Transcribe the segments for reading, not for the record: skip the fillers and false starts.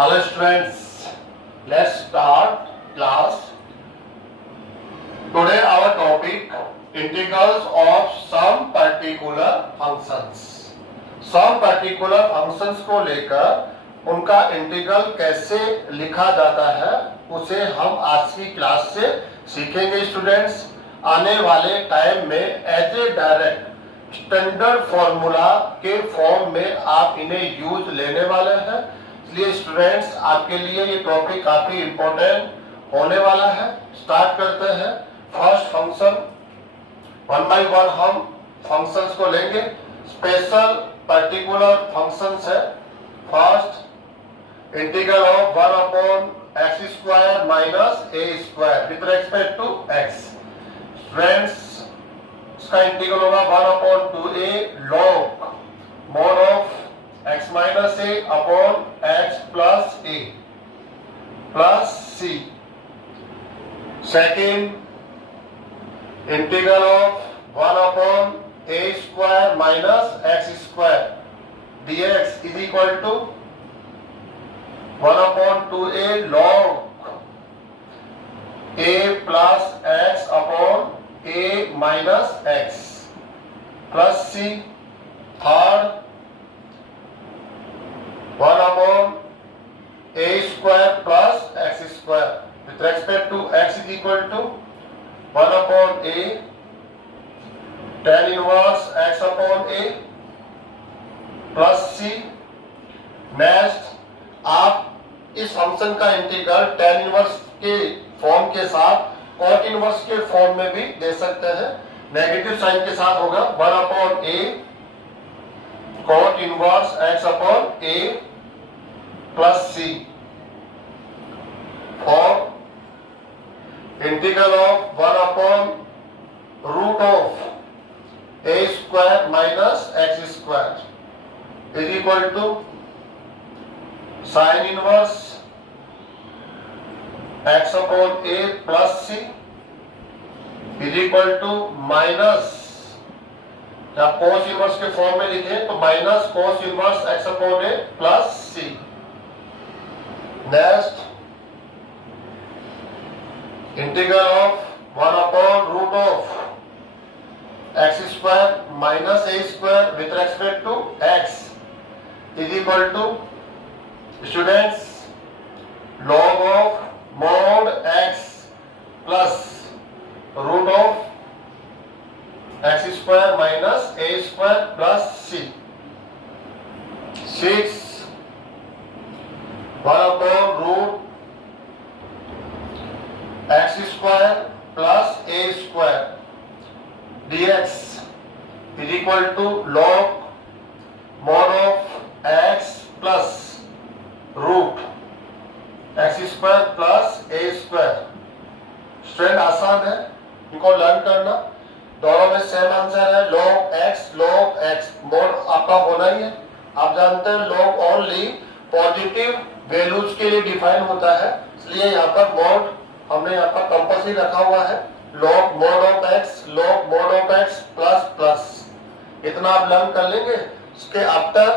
Hello students, let's start class. Today our topic integrals of some particular functions. Some particular functions को लेकर उनका integral कैसे लिखा जाता है उसे हम आज की क्लास से सीखेंगे स्टूडेंट्स। आने वाले टाइम में as a direct standard formula के फॉर्म में आप इन्हें यूज लेने वाले हैं। इसलिए स्टूडेंट्स आपके लिए ये टॉपिक काफी इंपॉर्टेंट होने वाला है। स्टार्ट करते हैं। First function, one by one हम फंक्शंस को लेंगे। स्पेशल पर्टिकुलर फंक्शंस है। First integral of 1 upon x square minus a square with respect to x. Friends इसका इंटीग्रल होगा 1 upon 2a log mod of x minus a upon x plus a plus c। Second integral of 1 upon a square minus x square dx is equal to 1 upon 2a log a plus x upon a minus x plus c। Third 1 upon a square plus x square with respect to x is equal to 1 upon a tan inverse x upon a plus c। Next आप इस function का integral tan inverse के form के साथ cot inverse के form में भी दे सकते हैं। नेगेटिव साइन के साथ होगा 1 upon a cot inverse x upon a plus c। और integral of 1 upon root of a square minus x square is equal to sine inverse x upon a plus c is equal to minus, या cos inverse के form में लिखे तो minus cos inverse x upon a plus c। Next integral of 1 upon root of x square minus a square with respect to x is equal to students log of mod x plus root of x square minus a square plus c। 6 1 upon root x square plus a square dx is equal to log mod of x plus root x square plus a square. Student आसान है, इनको learn करना। दोनों में same answer है log x mod आपका होना ही है। आप जानते हैं log ओनली पॉजिटिव वैल्यूज के लिए डिफाइन होता है, इसलिए यहाँ पर mod हमने यहाँ पर कंपल्सरी रखा हुआ है। log mod of x plus plus इतना आप लर्न कर लेंगे। इसके आफ्टर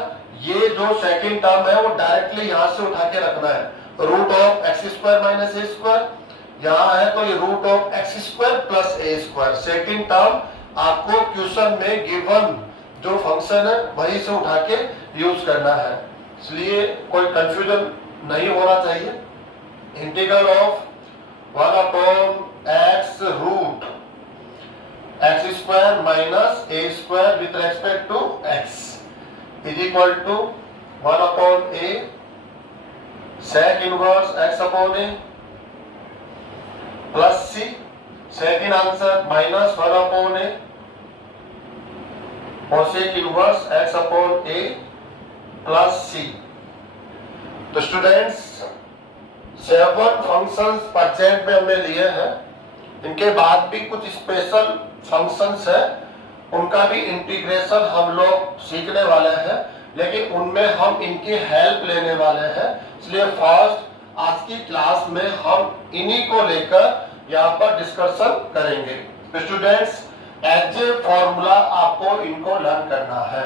ये जो सेकंड टर्म है वो डायरेक्टली यहाँ से उठा के रखना है। Root of x square minus a square यहाँ है तो ये root of x square plus a square. Second term आपको क्वेश्चन में गिवन जो फंक्शन है वही से उठा के यूज करना है, इसलिए कोई कंफ्यूजन नहीं होना चाहिए। Integral of 1 upon x root x square minus a square with respect to x is equal to 1 upon a sec inverse x upon a plus c। Second answer minus 1 upon a cosec inverse x upon a plus c। तो students 7 functions percent में हमने लिए हैं। इनके बाद भी कुछ special functions है, उनका भी इंटीग्रेशन हम लोग सीखने वाले हैं, लेकिन उनमें हम इनकी हेल्प लेने वाले हैं। इसलिए फर्स्ट आज की क्लास में हम इन्हीं को लेकर यहाँ पर डिस्कशन करेंगे। तो स्टूडेंट्स एज ए फॉर्मूला आपको इनको लर्न करना है।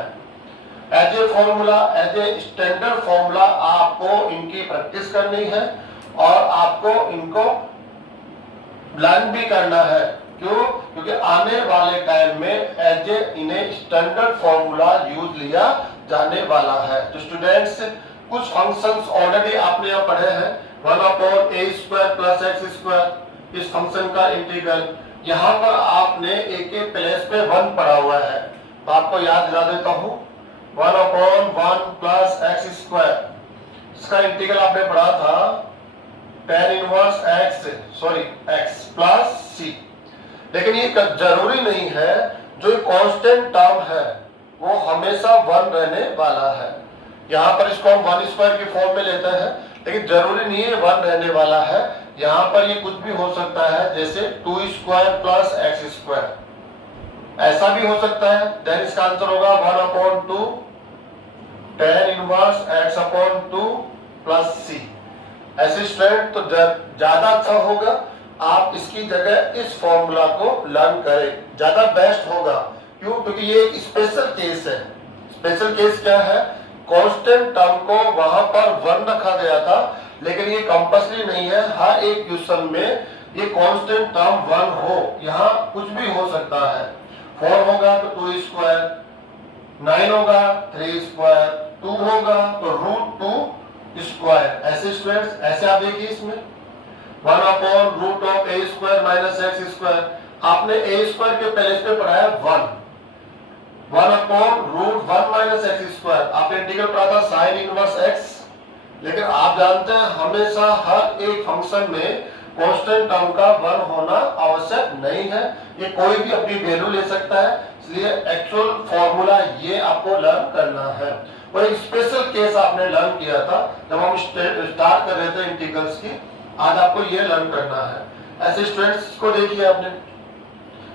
As a formula, as a standard formula आपको इनकी प्रैक्टिस करनी है और आपको इनको लर्न भी करना है। क्यों? क्योंकि आने वाले टाइम में एज ए इन्हें स्टैंडर्ड फॉर्मूला यूज लिया जाने वाला है। तो स्टूडेंट्स, कुछ फंक्शंस ऑलरेडी आपने यहाँ पढ़े हैं, 1/a² प्लस x², इस फंक्शन का इंटीग्रल। यहाँ पर आपने एक एक प्लेस पे 1 पढ़ा हुआ है, तो आपको याद दिला देता हूँ। 1/1 प्लस x², इसका इंटीग्रल आपने पढ़ा था tan inverse x plus c। लेकिन ये जरूरी नहीं है जो कांस्टेंट टर्म है वो हमेशा 1 रहने वाला है। यहाँ पर इसको हम 1² की फॉर्म में लेते हैं, लेकिन जरूरी नहीं है 1 रहने वाला है। यहाँ पर ये कुछ भी हो सकता है, जैसे 2² प्लस x², ऐसा भी हो सकता है। देन इसका आंसर होगा 1/2 tan inverse x/2 plus c। ऐसे स्टूडेंट तो ज्यादा अच्छा होगा आप इसकी जगह इस फॉर्मूला को लर्न करें, ज्यादा बेस्ट होगा। क्यों? क्योंकि ये एक स्पेशल केस है। स्पेशल केस क्या है? कांस्टेंट टर्म को वहां पर 1 रखा गया था, लेकिन ये कंपल्सरी नहीं है हर एक क्वेश्चन में ये कांस्टेंट टर्म 1 हो। यहाँ कुछ भी हो सकता है। 4 होगा तो 2², 9 होगा 3², 2 होगा तो √2²। ऐसे स्टूडेंट्स, ऐसे आप देखिए इसमें 1/√a² माइनस x², आपने a² के प्लेस पे पढ़ा है 1। 1/√1 माइनस x², आपने इंटीग्रल पढ़ा था sin इनवर्स x। लेकिन आप जानते हैं हमेशा हर एक फंक्शन में कांस्टेंट टर्म का 1 होना आवश्यक नहीं है, ये कोई भी अपनी वैल्यू ले सकता है। इसलिए एक्चुअल फॉर्मूला ये आपको लर्न करना है। और एक स्पेशल केस आपने लर्न किया था जब हम स्टार्ट कर रहे थे इंटीग्रल्स की, आज आपको ये लर्न करना है। ऐसे स्टूडेंट्स को देखिए, आपने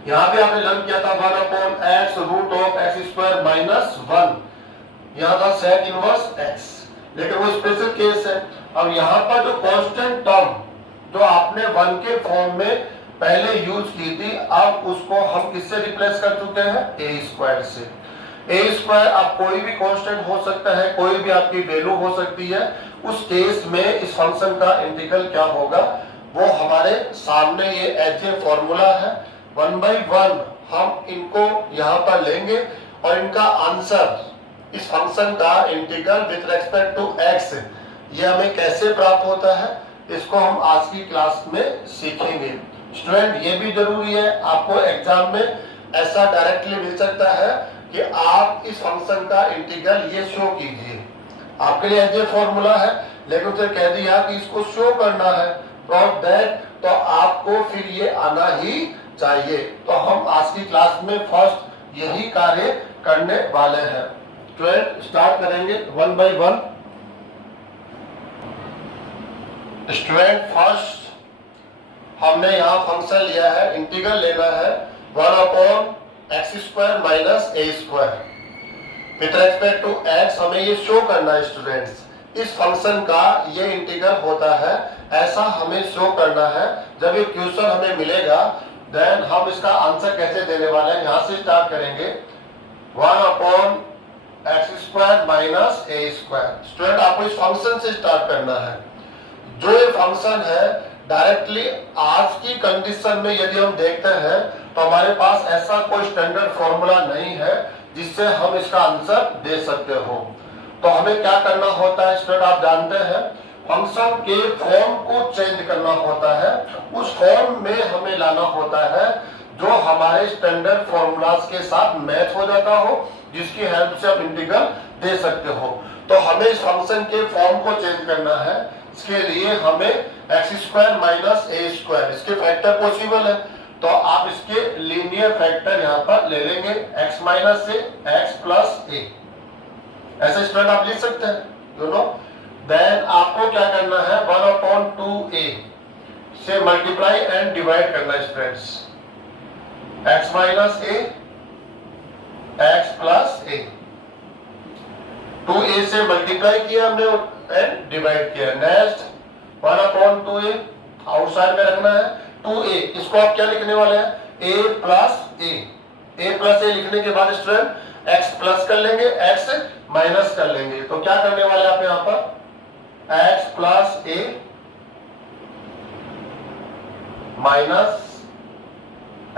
यहाँ पे आपने लर्न किया था 1/x√x² माइनस 1, यहाँ था sec इनवर्स x, लेकिन वो स्पेशल केस है। अब यहाँ पर जो कांस्टेंट टर्म जो आपने 1 के फॉर्म में पहले यूज की थी, अब उसको हम किससे रिप्लेस कर चुके हैं? a² से। a² आप कोई भी कांस्टेंट हो सकता है, कोई भी आपकी वैल्यू हो सकती है। उस केस में इस फंक्शन का इंटीग्रल क्या होगा वो हमारे सामने ये एज ए फॉर्मूला है। 1/1 हम इनको यहाँ पर लेंगे और इनका आंसर इस फंक्शन का integral with respect to x ये हमें कैसे प्राप्त होता है, इसको हम आज की क्लास में सीखेंगे। स्टूडेंट, ये भी जरूरी है, आपको एग्जाम में ऐसा डायरेक्टली मिल सकता है कि आप इस फंक्शन का इंटीग्रल ये शो कीजिए। आपके लिए एज ए फॉर्मूला है, लेकिन उसे कह दिया कि इसको शो करना है फ्रॉम दैट, तो आपको फिर ये आना ही चाहिए। तो हम आज की क्लास में फर्स्ट यही कार्य करने वाले हैं। स्टूडेंट, स्टार्ट करेंगे 1/1। स्टूडेंट, फर्स्ट हमने यहाँ फंक्शन लिया है, इंटीग्रल लेना है 1/x² minus a²। With respect to x हमें ये शो करना है। स्टूडेंट्स, इस फंक्शन का ये इंटीग्रल होता है, ऐसा हमें शो करना है। जब ये क्वेश्चन हमें मिलेगा देन हम इसका आंसर कैसे देने वाले हैं, यहाँ से स्टार्ट करेंगे 1/x² माइनस a²। स्टूडेंट, आपको इस फंक्शन से स्टार्ट करना है। जो ये फंक्शन है डायरेक्टली आज की कंडीशन में यदि हम देखते हैं तो हमारे पास ऐसा कोई स्टैंडर्ड फॉर्मूला नहीं है जिससे हम इसका आंसर दे सकते हो। तो हमें क्या करना होता है स्टूडेंट, आप जानते हैं फंक्शन के फॉर्म को चेंज करना होता है। उस फॉर्म में हमें लाना होता है जो हमारे स्टैंडर्ड फॉर्मूलाज के साथ मैच हो जाता हो, जिसकी हेल्प से आप इंटीग्रल दे सकते हो। तो हमें इस फंक्शन के फॉर्म को चेंज करना है। इसके लिए हमें x² माइनस a², इसके फैक्टर पॉसिबल है, तो आप इसके लीनियर फैक्टर यहाँ पर ले लेंगे x minus a, x plus a। ऐसे स्टूडेंट आप लिख सकते हैं, यू नो। देन आपको क्या करना है 1/2a से मल्टीप्लाई एंड डिवाइड करना है students. x minus a, x plus a, 2a से मल्टीप्लाई किया हमने एंड डिवाइड किया। नेक्स्ट 1/2a आउटसाइड में रखना है 2a, इसको आप क्या लिखने वाले हैं a plus a। a plus a लिखने के बाद स्टूडेंट x प्लस कर लेंगे, x माइनस कर लेंगे। तो क्या करने वाले आप यहाँ पर x प्लस ए माइनस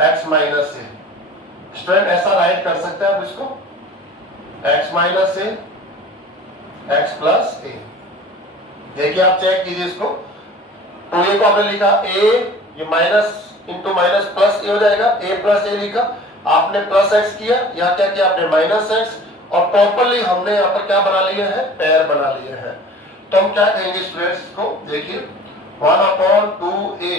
x माइनस ए। स्टूडेंट ऐसा राइट कर सकते हैं आप इसको, x माइनस ए x प्लस ए। देखिए आप चेक कीजिए इसको, तो ये को आपने लिखा a, ये माइनस इंटू माइनस प्लस ए हो जाएगा, a प्लस ए लिखा, आपने प्लस x किया, यहाँ क्या किया आपने माइनस x, और प्रॉपरली हमने यहाँ पर क्या बना लिए हैं, पेयर बना लिए हैं। तो हम क्या कहेंगे स्टूडेंट्स को, देखिए 1/2a,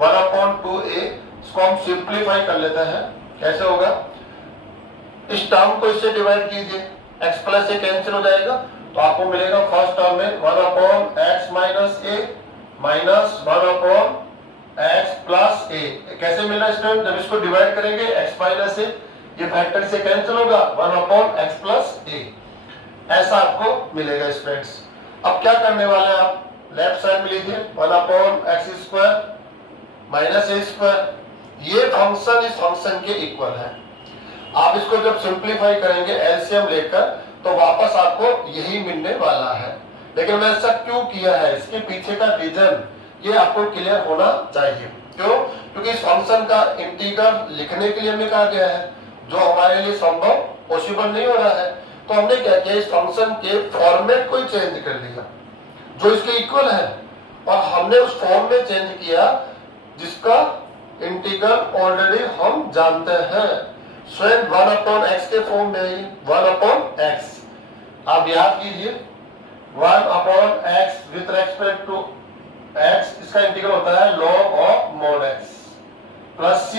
1/2a, इसको हम सिंप्लीफाई कर लेते हैं। कैसे होगा, इस टर्म को इससे डिवाइड कीजिए, x प्लस ए कैंसिल हो जाएगा, तो आपको मिलेगा फर्स्ट टर्म में 1/x माइनस ए माइनस 1/x प्लस ए। कैसे मिल रहा है स्टूडेंट, जब इसको डिवाइड करेंगे x माइनस ए, ये फैक्टर से कैंसिल होगा, 1/x प्लस ए, ऐसा आपको मिलेगा स्टूडेंट्स। अब क्या करने वाले हैं आप, लेफ्ट साइड में लीजिए 1/x square minus a square, ये फंक्शन इस फंक्शन के इक्वल है। आप इसको जब सिंप्लीफाई करेंगे एलसीएम लेकर, तो वापस आपको यही मिलने वाला है। लेकिन मैं ऐसा क्यों किया है, इसके पीछे का रीजन ये आपको क्लियर होना चाहिए। क्यों, क्योंकि इस फंक्शन का इंटीग्रल लिखने के लिए हमें कहा गया है, जो हमारे लिए संभव पॉसिबल नहीं हो रहा है। तो हमने क्या किया, इस फंक्शन के फॉर्मेट को चेंज कर लिया जो इसके इक्वल है, और हमने उस फॉर्म में चेंज किया जिसका इंटीग्रल ऑलरेडी हम जानते हैं। स्वयं 1/x के फॉर्म में 1/x, आप याद कीजिए 1/x with respect to x, इसका इंटीग्रल होता है log of mod x plus c।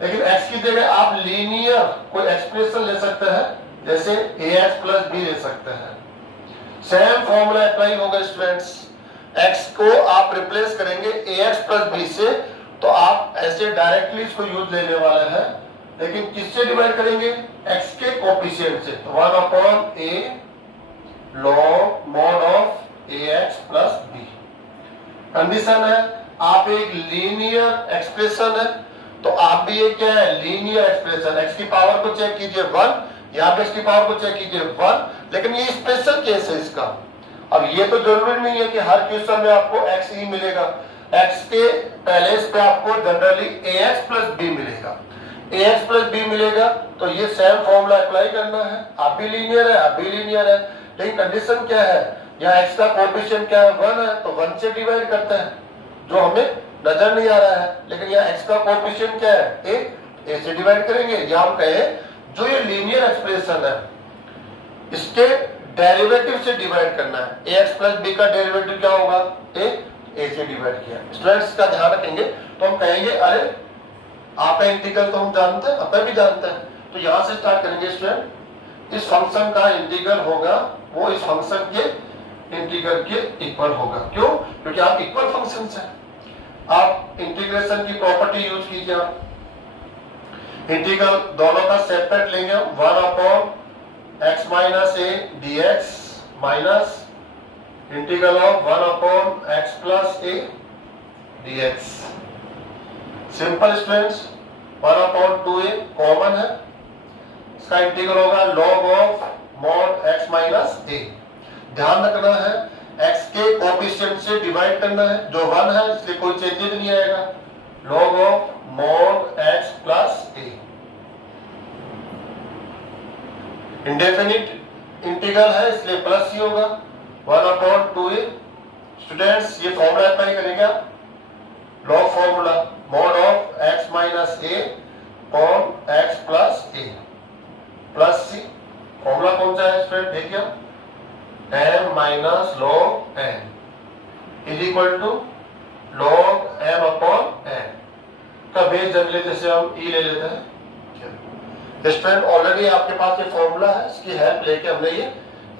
लेकिन x की जगह आप लीनियर कोई एक्सप्रेशन ले सकते हैं, जैसे ax प्लस b ले सकते हैं। सेम फॉर्मूला अप्लाई होगा स्टूडेंट्स, x को आप रिप्लेस करेंगे ax प्लस b से, तो आप ऐसे डायरेक्टली इसको यूज लेने वाले हैं। लेकिन किससे डिवाइड करेंगे, x के कोफिशिएंट से, 1/a log mod of ax plus b। Condition है, आप एक लीनियर एक्सप्रेशन है, तो आप भी एक क्या है, लीनियर एक्सप्रेशन। x की पावर को चेक कीजिए 1, यहाँ पे x की पावर को चेक कीजिए 1, लेकिन ये स्पेशल केस है इसका। अब ये तो जरूरी नहीं है कि हर क्वेश्चन में आपको x ही मिलेगा, x के पहले इस पे आपको जनरली ax प्लस b मिलेगा, ax प्लस b मिलेगा, तो ये सेम फॉर्मूला अप्लाई करना है। आप भी लीनियर है, आप भी लीनियर है, लेकिन कंडीशन क्या है, यहाँ x का कोएफिशिएंट क्या है, 1 है, तो 1 से डिवाइड करते हैं, जो हमें नजर नहीं आ रहा है। लेकिन यहाँ x का कोएफिशिएंट क्या है, a से डिवाइड करेंगे, या हम कहें जो ये लीनियर एक्सप्रेशन है इसके डेरिवेटिव से डिवाइड करना है। ax प्लस b का डेरिवेटिव क्या होगा, a से डिवाइड किया। स्टूडेंट्स का ध्यान रखेंगे, तो हम कहेंगे अरे आपका इंटीग्रल तो हम जानते हैं, अपन भी जानते हैं, तो यहाँ से स्टार्ट करेंगे स्टूडेंट, इस फंक्शन का इंटीग्रल होगा वो इस फंक्शन के इंटीग्रल के इक्वल होगा। क्यों, क्योंकि आप इक्वल फंक्शंस हैं। आप इंटीग्रेशन की प्रॉपर्टी यूज कीजिए, आप इंटीग्रल दोनों का सेपरेट लेंगे, 1/x minus a dx minus integral of 1/x plus a dx। Simple students, 1/2a common है, इसका इंटीग्रल होगा log of mod x minus a। ध्यान रखना है x के कोएफिशिएंट से डिवाइड करना है, जो 1 है इसलिए कोई चेंजेस नहीं आएगा, log of mod x plus a। Indefinite integral है इसलिए प्लस ही होगा, 1/2a। स्टूडेंट्स ये फॉर्मूला अप्लाई करेंगे आप, log formula mod of x minus a कॉन x plus a plus c। Formula कौन सा है स्टूडेंट, देखिए m minus log n is equal to log m upon n का बेस जनरली जैसे हम e ले लेते हैं। स्टूडेंट ऑलरेडी आपके पास ये फॉर्मूला है, इसकी हेल्प लेके हमने ये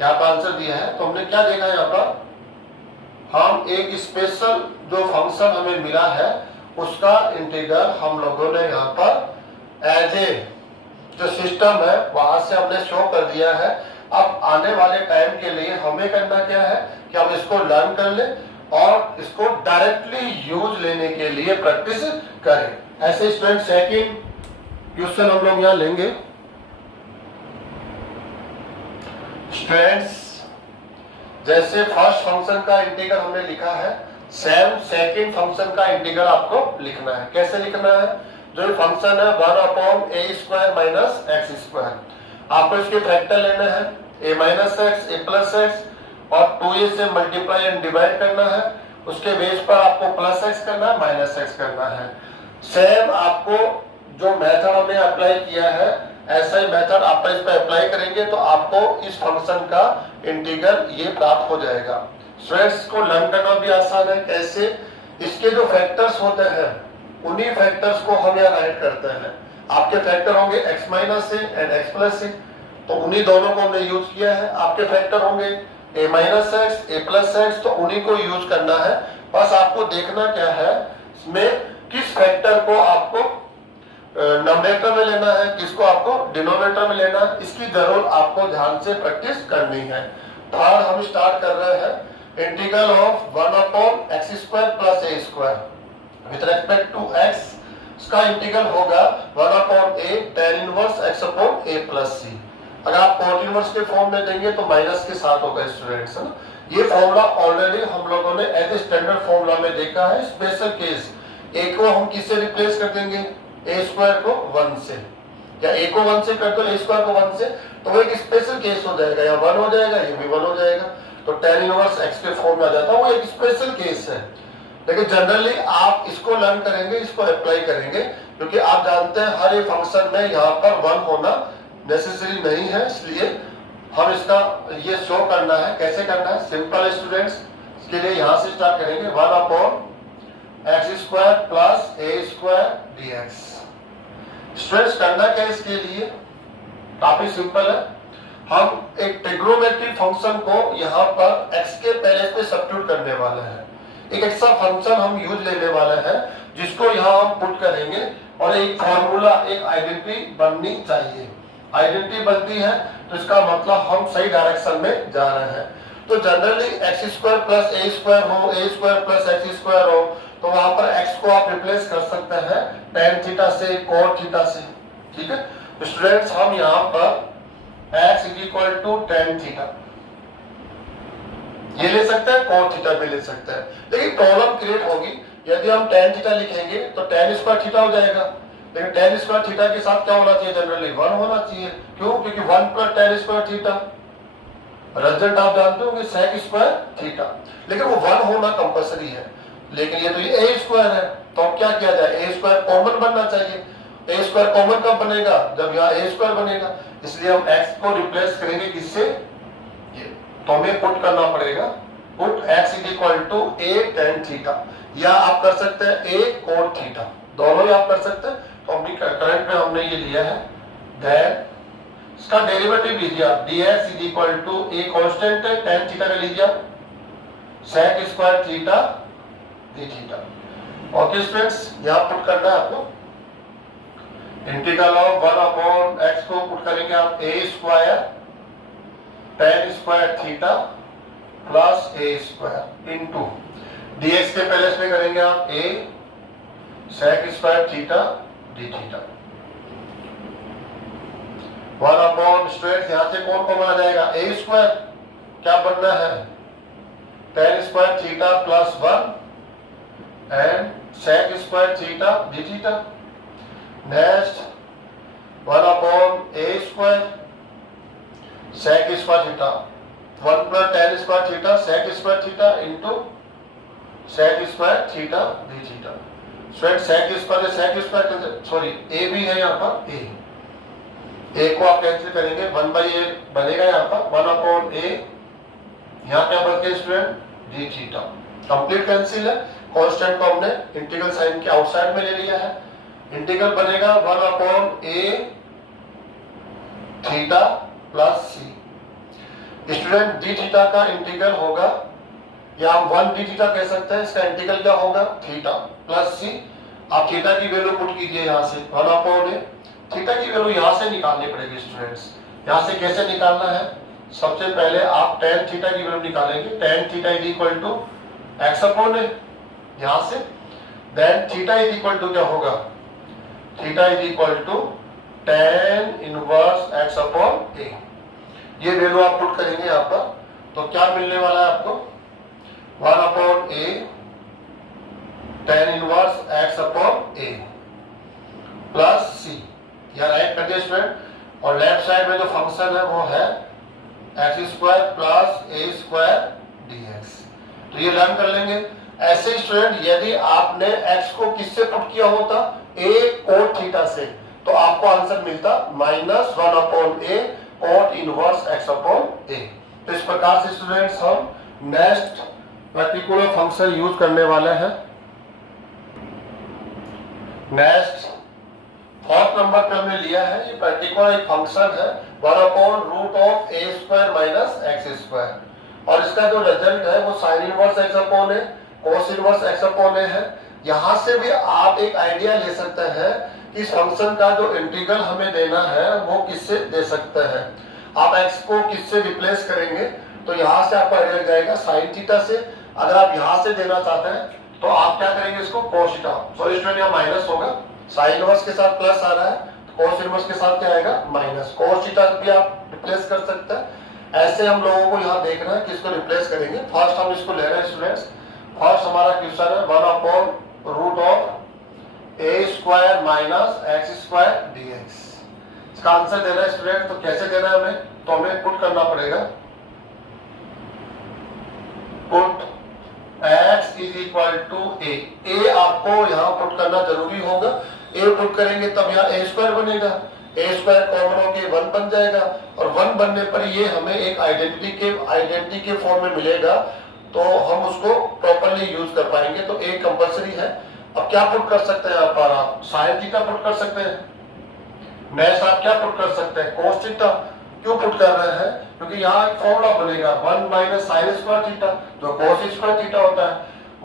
यहाँ पर आंसर दिया है। तो हमने क्या देखा यहाँ पर, हम एक स्पेशल जो फंक्शन हमें मिला है उसका इंटीग्रल हम लोगों ने यहाँ पर एज ए जो सिस्टम है वहां से हमने शो कर दिया है। अब आने वाले टाइम के लिए हमें करना क्या है कि हम इसको लर्न कर लें और इसको डायरेक्टली यूज लेने के लिए प्रैक्टिस करें। ऐसे स्टूडेंट सेकंड क्वेश्चन हम लोग यहाँ लेंगे। स्टूडेंट्स, जैसे फर्स्ट फंक्शन का इंटीग्रल हमने लिखा है, सेम सेकंड फंक्शन का इंटीग्रल आपको लिखना है। कैसे लिखना है? जो फंक्शन है 1/a² माइनस x², आपको इसके फैक्टर लेना है a minus x, a plus x और 2a से मल्टीप्लाई एंड डिवाइड करना है। उसके बेस पर आपको प्लस एक्स करना है, माइनस एक्स करना है। सेम आपको जो मेथड हमने अप्लाई किया है, ऐसा ही मेथड आप इस पे अप्लाई करेंगे तो आपको इस फंक्शन का इंटीग्रल ये प्राप्त हो जाएगा। स्टूडेंट्स को लर्न करना भी आसान है। कैसे? इसके जो फैक्टर्स होते हैं उन्हीं फैक्टर्स को हम यहाँ राइट करते हैं। आपके फैक्टर होंगे x minus a and x plus a, तो उन्हीं दोनों को हमने यूज किया है। आपके फैक्टर होंगे a minus x, a plus x, तो उन्हीं को यूज करना है। बस आपको देखना क्या है, इसमें किस फैक्टर को आपको नंबरेटर में लेना है, किसको आपको डिनोमिनेटर में लेना है, इसकी जरूर आपको ध्यान से प्रैक्टिस करनी है। थर्ड हम स्टार्ट कर रहे हैं integral of 1/x² plus a² with respect to x। इसका इंटीग्रल होगा 1/a tan inverse x/a plus c। अगर आप cot इनवर्स के फॉर्म में देंगे तो माइनस के साथ होगा स्टूडेंट्स, है ना। ये फॉर्मूला ऑलरेडी हम लोगों ने एज ए स्टैंडर्ड फॉर्मूला में देखा है। स्पेशल केस a को हम किससे रिप्लेस कर देंगे? a² को 1 से, या a को 1 से कर दो, a² को 1 से, तो वो एक स्पेशल केस हो जाएगा। या 1 हो जाएगा, ये भी 1 हो जाएगा, तो tan इनवर्स x के फॉर्म में आ जाता है। वो एक स्पेशल केस है, लेकिन जनरली आप इसको लर्न करेंगे, इसको अप्लाई करेंगे, क्योंकि आप जानते हैं हर एक फंक्शन में यहाँ पर 1 होना नेसेसरी नहीं है। इसलिए हम इसका ये शो करना है। कैसे करना है? सिंपल स्टूडेंट्स, इसके लिए यहाँ से स्टार्ट करेंगे 1/x² plus a² dx। Stress करना क्या है इसके लिए? काफी सिंपल है। हम एक ट्रिग्नोमेट्रिक फंक्शन को यहाँ पर x के पहले पे सब्स्टिट्यूट करने वाले हैं। एक ऐसा फंक्शन हम यूज लेने वाले हैं जिसको यहाँ हम पुट करेंगे और एक फॉर्मूला, एक आइडेंटिटी बननी चाहिए। आइडेंटिटी बनती है तो इसका मतलब हम सही डायरेक्शन में जा रहे हैं। तो जनरली x² प्लस a² हो, a² प्लस x² हो, तो वहां पर x को आप रिप्लेस कर सकते हैं tan थीटा से, cot थीटा से। ठीक है, तो स्टूडेंट्स हम यहाँ पर x = tan थीटा ये ले सकते हैं, cot थीटा भी ले सकते हैं। लेकिन प्रॉब्लम क्रिएट होगी यदि हम tan थीटा लिखेंगे तो tan² थीटा हो जाएगा। लेकिन tan² थीटा के साथ क्या होना चाहिए? जनरली 1 होना चाहिए। क्यों? क्योंकि 1 + tan² थीटा, रिजल्ट आप जानते होंगे sec² थीटा। लेकिन वो 1 होना कंपल्सरी है। लेकिन ये तो ये a² है, तो अब क्या किया जाए? a² कॉमन बनना चाहिए। a² कॉमन कब बनेगा? जब यहाँ a² बनेगा। इसलिए हम x को रिप्लेस करेंगे किससे? ये तो हमें पुट करना पड़ेगा, put x = a tan theta, या आप कर सकते हैं a cot थीटा, दोनों ही आप कर सकते हैं। तो हम करंट में हमने ये लिया है। देन इसका डेरिवेटिव लीजिए आप, dx = a कांस्टेंट है, tan थीटा का लीजिए आप, sec² theta theta. Okay students, यहाँ पुट करना है आपको इंटीग्रल ऑफ 1/x को पुट करेंगे आप a² tan² theta plus a² into dx के पहले इसमें करेंगे आप a sec² theta d theta. 1/, straight यहाँ से कौन कॉमन आ जाएगा? a² क्या बनना है? tan² theta plus 1 and sec² theta d theta. Next 1/a² sec² theta, 1 + tan² theta sec² theta into sec² theta d theta. Straight sec² sorry a भी है यहाँ पर, a को आप कैंसिल करेंगे, 1/a बनेगा यहाँ पर, 1/a यहाँ क्या बचते student? d theta. Complete cancel है। कांस्टेंट को हमने इंटीग्रल साइन के आउटसाइड में ले लिया है। इंटीग्रल बनेगा 1/a theta plus c। Student d theta का इंटीग्रल होगा, या हम 1 d थीटा कह सकते हैं। इसका इंटीग्रल क्या होगा? Theta plus c। आप थीटा की वैल्यू पुट कीजिए यहाँ से 1/a। थीटा की वैल्यू यहाँ से निकालनी पड़ेगी स्टूडेंट्स। यहाँ से कैसे निकालना है? सबसे पहले आप tan थीटा की वैल्यू निकालेंगे, tan थीटा = x/a यहाँ से। देन थीटा = क्या होगा? Theta = tan inverse x/a। ये वैल्यू आप पुट करेंगे यहाँ पर, तो क्या मिलने वाला है आपको 1/a tan inverse x/a plus c, या राइट कर दिया स्टूडेंट। और लेफ्ट साइड में जो फंक्शन है वो है x² प्लस a² dx। तो ये लर्न कर लेंगे। ऐसे स्टूडेंट यदि आपने x को किससे पुट किया होता, a cot थीटा से, तो आपको आंसर मिलता -1/a cot इनवर्स x/a। तो इस प्रकार से स्टूडेंट्स हम नेक्स्ट पर्टिकुलर फंक्शन यूज करने वाले हैं। नेक्स्ट 4th नंबर पे हमने लिया है, ये पर्टिकुलर एक फंक्शन है 1/√a² माइनस x², और इसका जो रिजल्ट है वो sin inverse x/a cos inverse x/a है। यहां से भी आप एक आइडिया ले सकते हैं कि इस फंक्शन का जो इंटीग्रल हमें देना है वो किससे दे सकते हैं। आप x को किससे रिप्लेस करेंगे, तो यहां से आपका आइडिया जाएगा sin थीटा से। अगर आप यहां से देना चाहते हैं तो आप क्या करेंगे, इसको cos थीटा, सॉरी स्टूडेंट यहाँ माइनस होगा, sin इनवर्स के साथ प्लस आ रहा है तो cos इनवर्स के साथ क्या आएगा माइनस, cos थीटा भी आप रिप्लेस कर सकते हैं। ऐसे हम लोगों को यहाँ देखना है कि इसको रिप्लेस करेंगे। फर्स्ट हम इसको ले रहे हैं स्टूडेंट्स। फर्स्ट हमारा क्वेश्चन है 1/√a² माइनस x² dx। इसका आंसर देना है स्टूडेंट। तो कैसे देना है हमें, तो हमें पुट करना पड़ेगा, put x is equal to a आपको यहाँ पुट करना जरूरी होगा। a पुट करेंगे तब यहाँ a² बनेगा, a² कॉमन होके 1 बन जाएगा, और 1 बनने पर ये हमें एक आइडेंटिटी के फॉर्म में मिलेगा, तो हम उसको प्रॉपर्ली यूज कर पाएंगे। तो a कंपलसरी है। अब क्या पुट कर सकते हैं यहाँ पर, आप sin थीटा पुट कर सकते हैं। नेक्स्ट आप क्या पुट कर सकते हैं, cos थीटा। क्यों पुट कर रहे हैं, क्योंकि यहाँ एक फॉर्मूला बनेगा 1 माइनस sin² थीटा, जो cos² थीटा होता है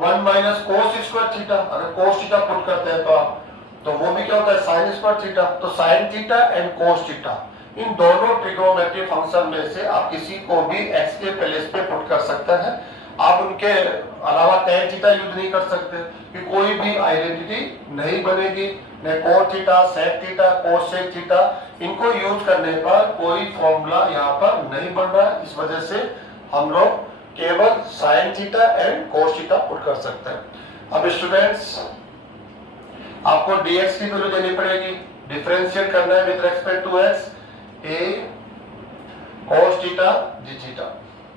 1 माइनस cos² थीटा। अगर cos थीटा पुट करते हैं तो आप, तो वो भी क्या होता है sin² थीटा। तो sin theta and cos theta, इन दोनों ट्रिग्नोमेट्रिक फंक्शन में से आप किसी को भी x के प्लेस पे पुट कर सकते हैं। आप उनके अलावा tan थीटा यूज नहीं कर सकते, कि कोई भी आइडेंटिटी नहीं बनेगी, न cot theta, sec theta, cos sec theta, इनको यूज करने पर कोई फॉर्मूला यहाँ पर नहीं बन रहा है। इस वजह से हम लोग केवल sin theta and cos theta put कर सकते हैं। अब स्टूडेंट्स आपको dx की वैल्यू देनी पड़ेगी, डिफरेंशिएट करना है with respect to x, a cos theta d theta.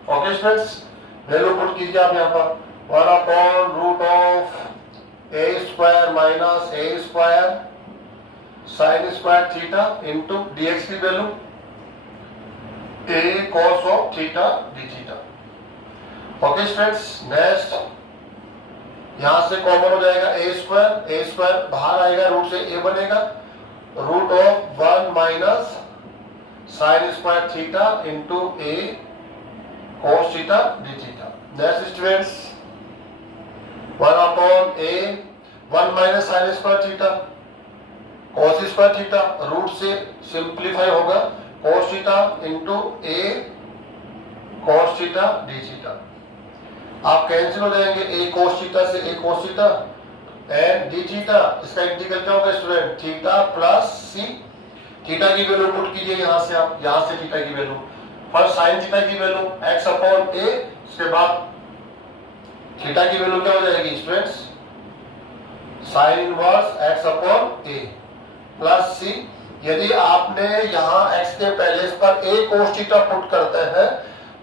Okay students, value put कीजिए आप यहाँ पर 1/√a² minus a² sin² theta into dx की value a cos of theta d theta. Okay students, next यहां से common हो जाएगा a² बाहर आएगा, रूट से a बनेगा, √1 minus sin² theta into a cos theta d theta. Next students 1/a 1 minus sin² theta cos² theta, root से simplify होगा cos theta into a cos theta d theta. आप cancel हो जाएंगे, a cos theta से a cos theta and d theta. इसका integral क्या होगा student, theta plus c। Theta की वैल्यू पुट कीजिए यहां से, आप यहां से थीटा की वैल्यू, फर्स्ट sin थीटा की वैल्यू x/a, उसके बाद थीटा की वैल्यू क्या हो जाएगी students, sin inverse x/a plus c। यदि आपने यहाँ x के पहले पर a cos थीटा पुट करते हैं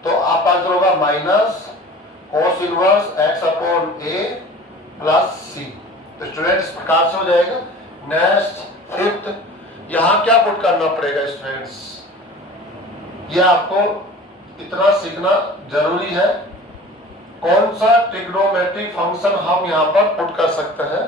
तो आपका आंसर होगा minus cos inverse x/a plus c। तो स्टूडेंट इस प्रकार से हो जाएगा। नेक्स्ट 5th, यहाँ क्या पुट करना पड़ेगा स्टूडेंट्स, ये आपको इतना सीखना जरूरी है, कौन सा ट्रिग्नोमेट्रिक फंक्शन हम यहाँ पर पुट कर सकते हैं।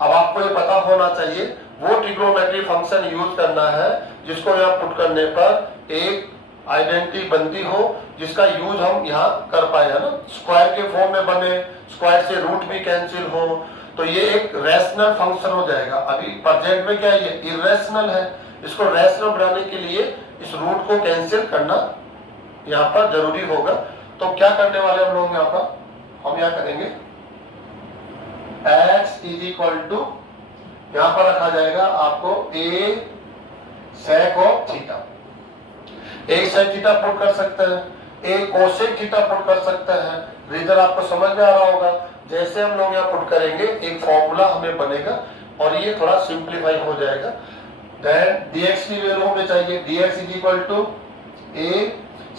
अब आपको ये पता होना चाहिए वो ट्रिग्नोमेट्रिक फंक्शन यूज करना है जिसको यहाँ पुट करने पर एक आइडेंटिटी बनती हो, जिसका यूज हम यहाँ कर पाए, है ना। स्क्वायर के फॉर्म में बने, स्क्वायर से रूट भी कैंसिल हो, तो ये एक रैशनल फंक्शन हो जाएगा। अभी प्रेजेंट में क्या है, ये इरेशनल है। इसको रैशनल बनाने के लिए इस रूट को कैंसिल करना यहाँ पर जरूरी होगा। तो क्या करने वाले हम लोग यहाँ पर, हम यहाँ करेंगे x इज इक्वल टू, यहाँ पर रखा जाएगा आपको a sec ऑफ थीटा। एक साइन थीटा पुट कर सकते हैं, एक कोसेक थीटा पुट कर सकते हैं। रीजन आपको समझ में आ रहा होगा। जैसे हम लोग यहाँ पुट करेंगे एक फॉर्मूला हमें बनेगा और ये थोड़ा सिंप्लीफाई हो जाएगा। देन dx की वैल्यू हमें चाहिए, dx is equal to a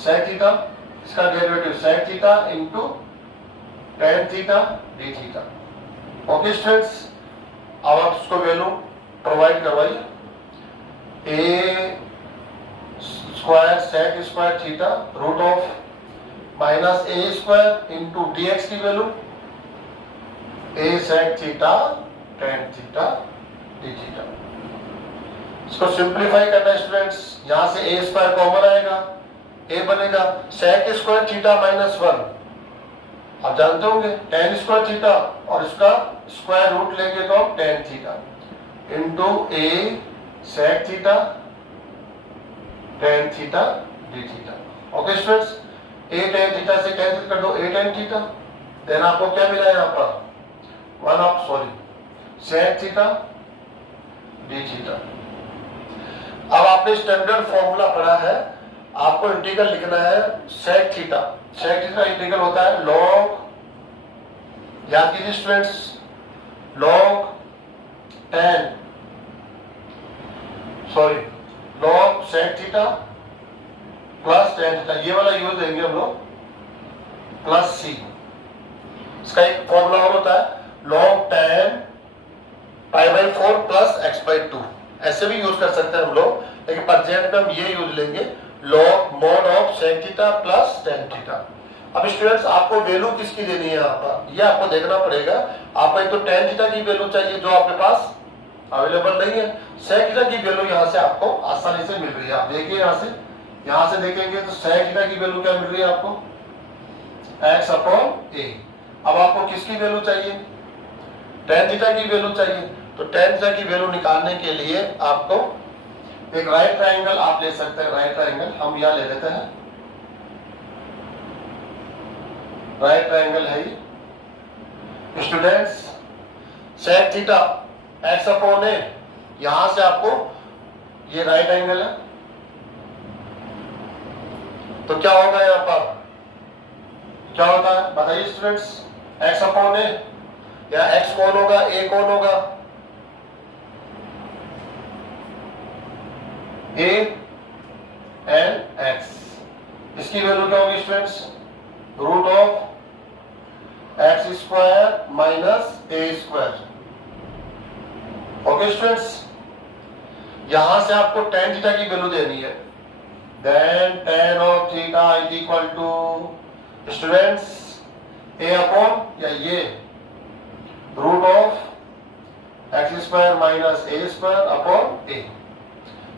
sin theta, इसका derivative sin theta into tan theta d theta. Okay students, अब आप इसको वैल्यू प्रोवाइड करवाइए। a square sec square theta root of minus a square into dx की value a sec theta tan theta d theta. इसको simplify करना है students, यहां से a स्क्वायर कॉमन आएगा, a बनेगा sec स्क्वायर थीटा माइनस 1, आप जानते होंगे tan स्क्वायर थीटा और इसका स्क्वायर रूट लेंगे तो हम tan theta into a sec theta tan theta d theta. Okay students, a tan theta से कैंसिल कर दो a tan थीटा, देन आपको क्या मिला यहाँ पर 1 of sec theta d theta. अब आपने स्टैंडर्ड फॉर्मूला पढ़ा है, आपको इंटीग्रल लिखना है sec theta. sec theta integral होता है log, याद कीजिए students, log sec theta plus tan theta, ये वाला यूज देंगे हम लोग, प्लस c। इसका एक फॉर्मूला और होता है log tan π/4 प्लस x/2, ऐसे भी यूज कर सकते हैं हम लोग, लेकिन परजेंट में हम ये यूज लेंगे log mod of sec theta plus tan theta. अब स्टूडेंट्स आपको वैल्यू किसकी देनी है यहाँ पर, ये आपको देखना पड़ेगा। आपको एक तो tan थीटा की वैल्यू चाहिए जो आपके पास अवेलेबल नहीं है, sec थीटा की वैल्यू यहाँ से आपको आसानी से मिल रही है। आप देखिए यहाँ से देखेंगे तो sec थीटा की वैल्यू क्या मिल रही है आपको, x/a। अब आपको किसकी वैल्यू चाहिए, tan थीटा की वैल्यू चाहिए, तो tan थीटा की वैल्यू निकालने के लिए आपको एक राइट ट्रायंगल आप ले सकते हैं। राइट ट्रायंगल हम यहाँ ले लेते हैं, राइट ट्रायंगल है ये स्टूडेंट्स, sec थीटा x/a, यहां से आपको ये राइट एंगल है, तो क्या होगा यहाँ पर, क्या होता है बताइए स्टूडेंट्स, x/a या x कौन होगा, a कौन होगा, a and x। इसकी वैल्यू क्या होगी students, root of x square minus a square. Okay students, यहां से आपको tan थीटा की वैल्यू देनी है, then tan of theta is equal to students a upon या ये root of x square minus a square upon a,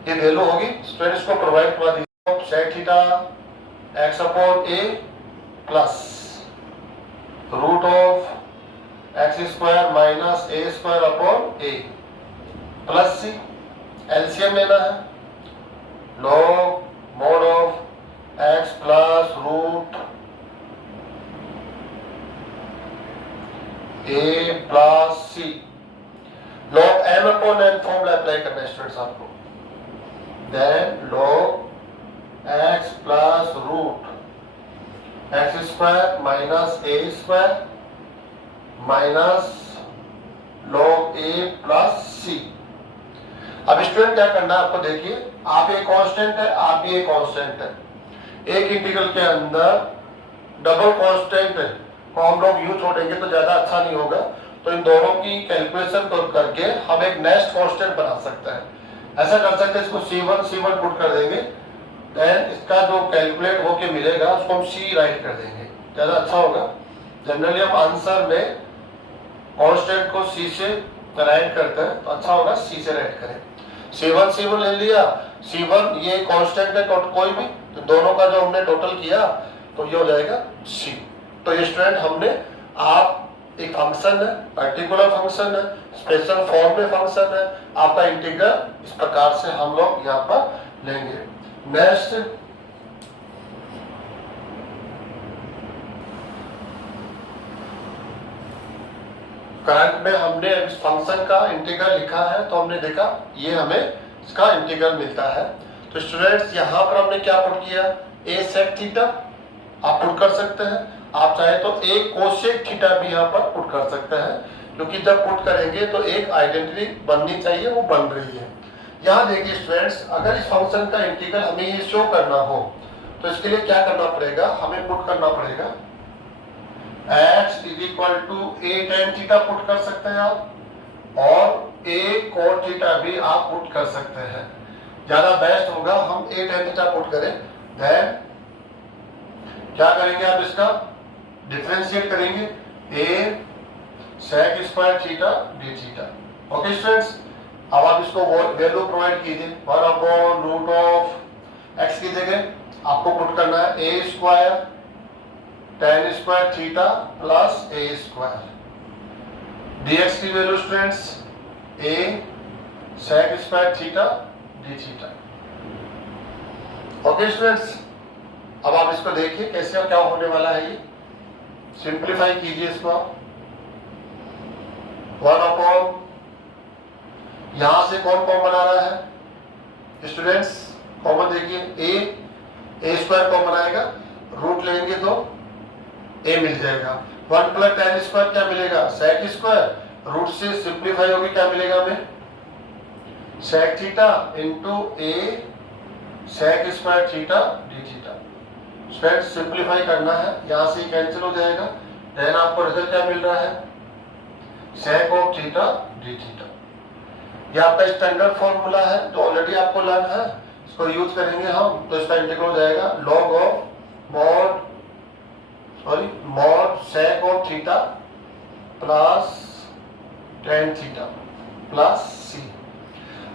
ये value होगी स्टूडेंट्स को प्रोवाइड करवा दीजिए। sec theta x upon a plus root of x square minus a square upon a plus c। LCM लेना है, log mod of x plus root a plus c। log m upon n formula apply करना है students आपको, then log x plus root x square minus a square minus log a plus c। अब student क्या करना है आपको, देखिए आप एक कांस्टेंट है, आप भी एक कांस्टेंट है, एक इंटीग्रल के अंदर डबल कांस्टेंट को हम लोग यूज छोड़ेंगे तो ज्यादा अच्छा नहीं होगा, तो इन दोनों की कैलकुलेशन करके हम एक नेक्स्ट कांस्टेंट बना सकते हैं। ऐसा कर सकते हैं, इसको C1 पुट कर देंगे, देन इसका जो कैलकुलेट होके मिलेगा उसको हम C राइट कर देंगे, ज्यादा अच्छा होगा। जनरली हम आंसर में कांस्टेंट को C से राइट करते हैं तो अच्छा होगा C से राइट करें। C1 ले लिया, C1 ये कांस्टेंट है कोई भी, तो दोनों का जो हमने टोटल किया तो ये हो जाएगा C। तो ये स्टूडेंट हमने, आप एक फंक्शन है, पर्टिकुलर फंक्शन है, स्पेशल फॉर्म में फंक्शन है, आपका इंटीग्रल इस प्रकार से हम लोग यहाँ पर लेंगे। नेक्स्ट करंट में हमने इस फंक्शन का इंटीग्रल लिखा है, तो हमने देखा ये हमें इसका इंटीग्रल मिलता है। तो स्टूडेंट्स यहाँ पर हमने क्या पुट किया, ए सेक थीटा आप पुट कर सकते हैं, आप चाहे तो ए कोसेक थीटा भी यहाँ पर पुट कर सकते हैं, क्योंकि जब पुट करेंगे तो एक आइडेंटिटी बननी चाहिए, वो बन रही है। यहाँ देखिए स्टूडेंट्स, अगर इस फंक्शन का इंटीग्रल हमें ये शो करना हो तो इसके लिए क्या करना पड़ेगा, हमें पुट करना पड़ेगा x is equal to a tan theta put कर सकते हैं आप, और ए कोट थीटा भी आप पुट कर सकते हैं। ज्यादा बेस्ट होगा हम ए टेन थीटा पुट करें, देन क्या करेंगे आप इसका डिफरेंशिएट करेंगे, a sec square theta d theta. Okay students, अब आप इसको वैल्यू प्रोवाइड कीजिए, 1 अपॉन रूट ऑफ एक्स की जगह आपको पुट करना है a square tan square theta plus a square, dx की value students a sec square theta d theta. Okay students, अब आप इसको देखिए कैसे और क्या होने वाला है, ये सिंप्लीफाई कीजिए इसको। 1 अपॉन यहां से कौन कॉमन आ रहा है स्टूडेंट्स, कॉमन देखिए ए स्क्वायर कॉमन आएगा, रूट लेंगे तो ए मिल जाएगा, 1 प्लस टेन स्क्वायर क्या मिलेगा, सेक स्क्वायर, रूट से सिंप्लीफाई होगी क्या मिलेगा हमें, sec theta into a sec square theta d theta. Student simplify करना है, यहां से कैंसिल हो जाएगा, देन आपको रिजल्ट क्या मिल रहा है, सेक ऑफ थीटा डी थीटा। यह आपका स्टैंडर्ड फॉर्मूला है जो ऑलरेडी आपको लर्न है, इसको यूज करेंगे हम तो इसका इंटीग्रल हो जाएगा log of mod sec of theta plus tan theta plus c.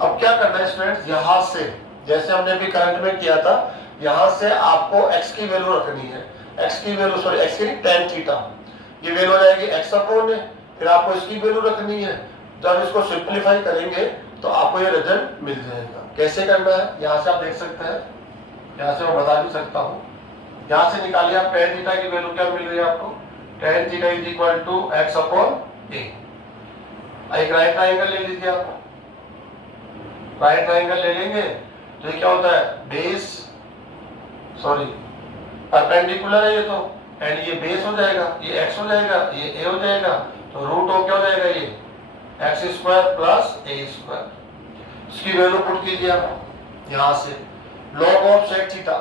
अब क्या करना है स्टूडेंट्स, यहां से जैसे हमने अभी करंट में किया था, यहां से आपको x की वैल्यू रखनी है, x की वैल्यू x की टेन थीटा, ये वैल्यू हो जाएगी x अपॉन है, फिर आपको इसकी वैल्यू रखनी है, जब इसको सिंप्लीफाई करेंगे तो आपको ये रिजल्ट मिल जाएगा। कैसे करना है, यहाँ से आप देख सकते हैं, यहाँ से मैं बता भी सकता हूँ, यहाँ से निकालिए आप टेन थीटा की वैल्यू क्या मिल रही है आपको, tan theta is equal to x upon a. एक राइट ट्राइंगल ले लीजिए आप, राइट ट्राइंगल ले लेंगे तो ये क्या होता है, बेस परपेंडिकुलर है ये तो, एंड ये बेस हो जाएगा, ये x हो जाएगा, ये a हो जाएगा, तो रूट ऑफ क्या हो जाएगा, ये x square plus a square. इसकी वैल्यू पुट कीजिए आप यहां से, log ऑफ सेक थीटा,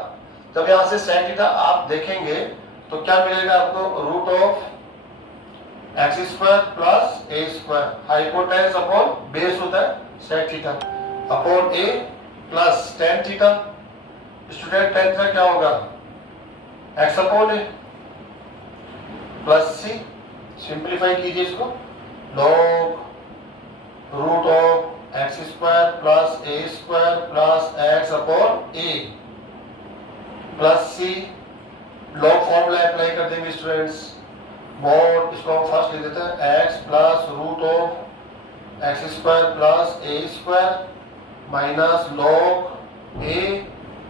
जब यहां से सेक थीटा आप देखेंगे तो क्या मिलेगा आपको, root of x square plus a square, hypotenuse upon base होता है sec theta upon a plus tan theta. Student tan theta क्या होगा, x upon a plus c, simplify कीजिए इसको, log root of x square plus a square plus x upon a plus c. Log formula apply कर देंगे students, mod इसको हम first ले देते हैं, x plus root of x square plus a square minus log a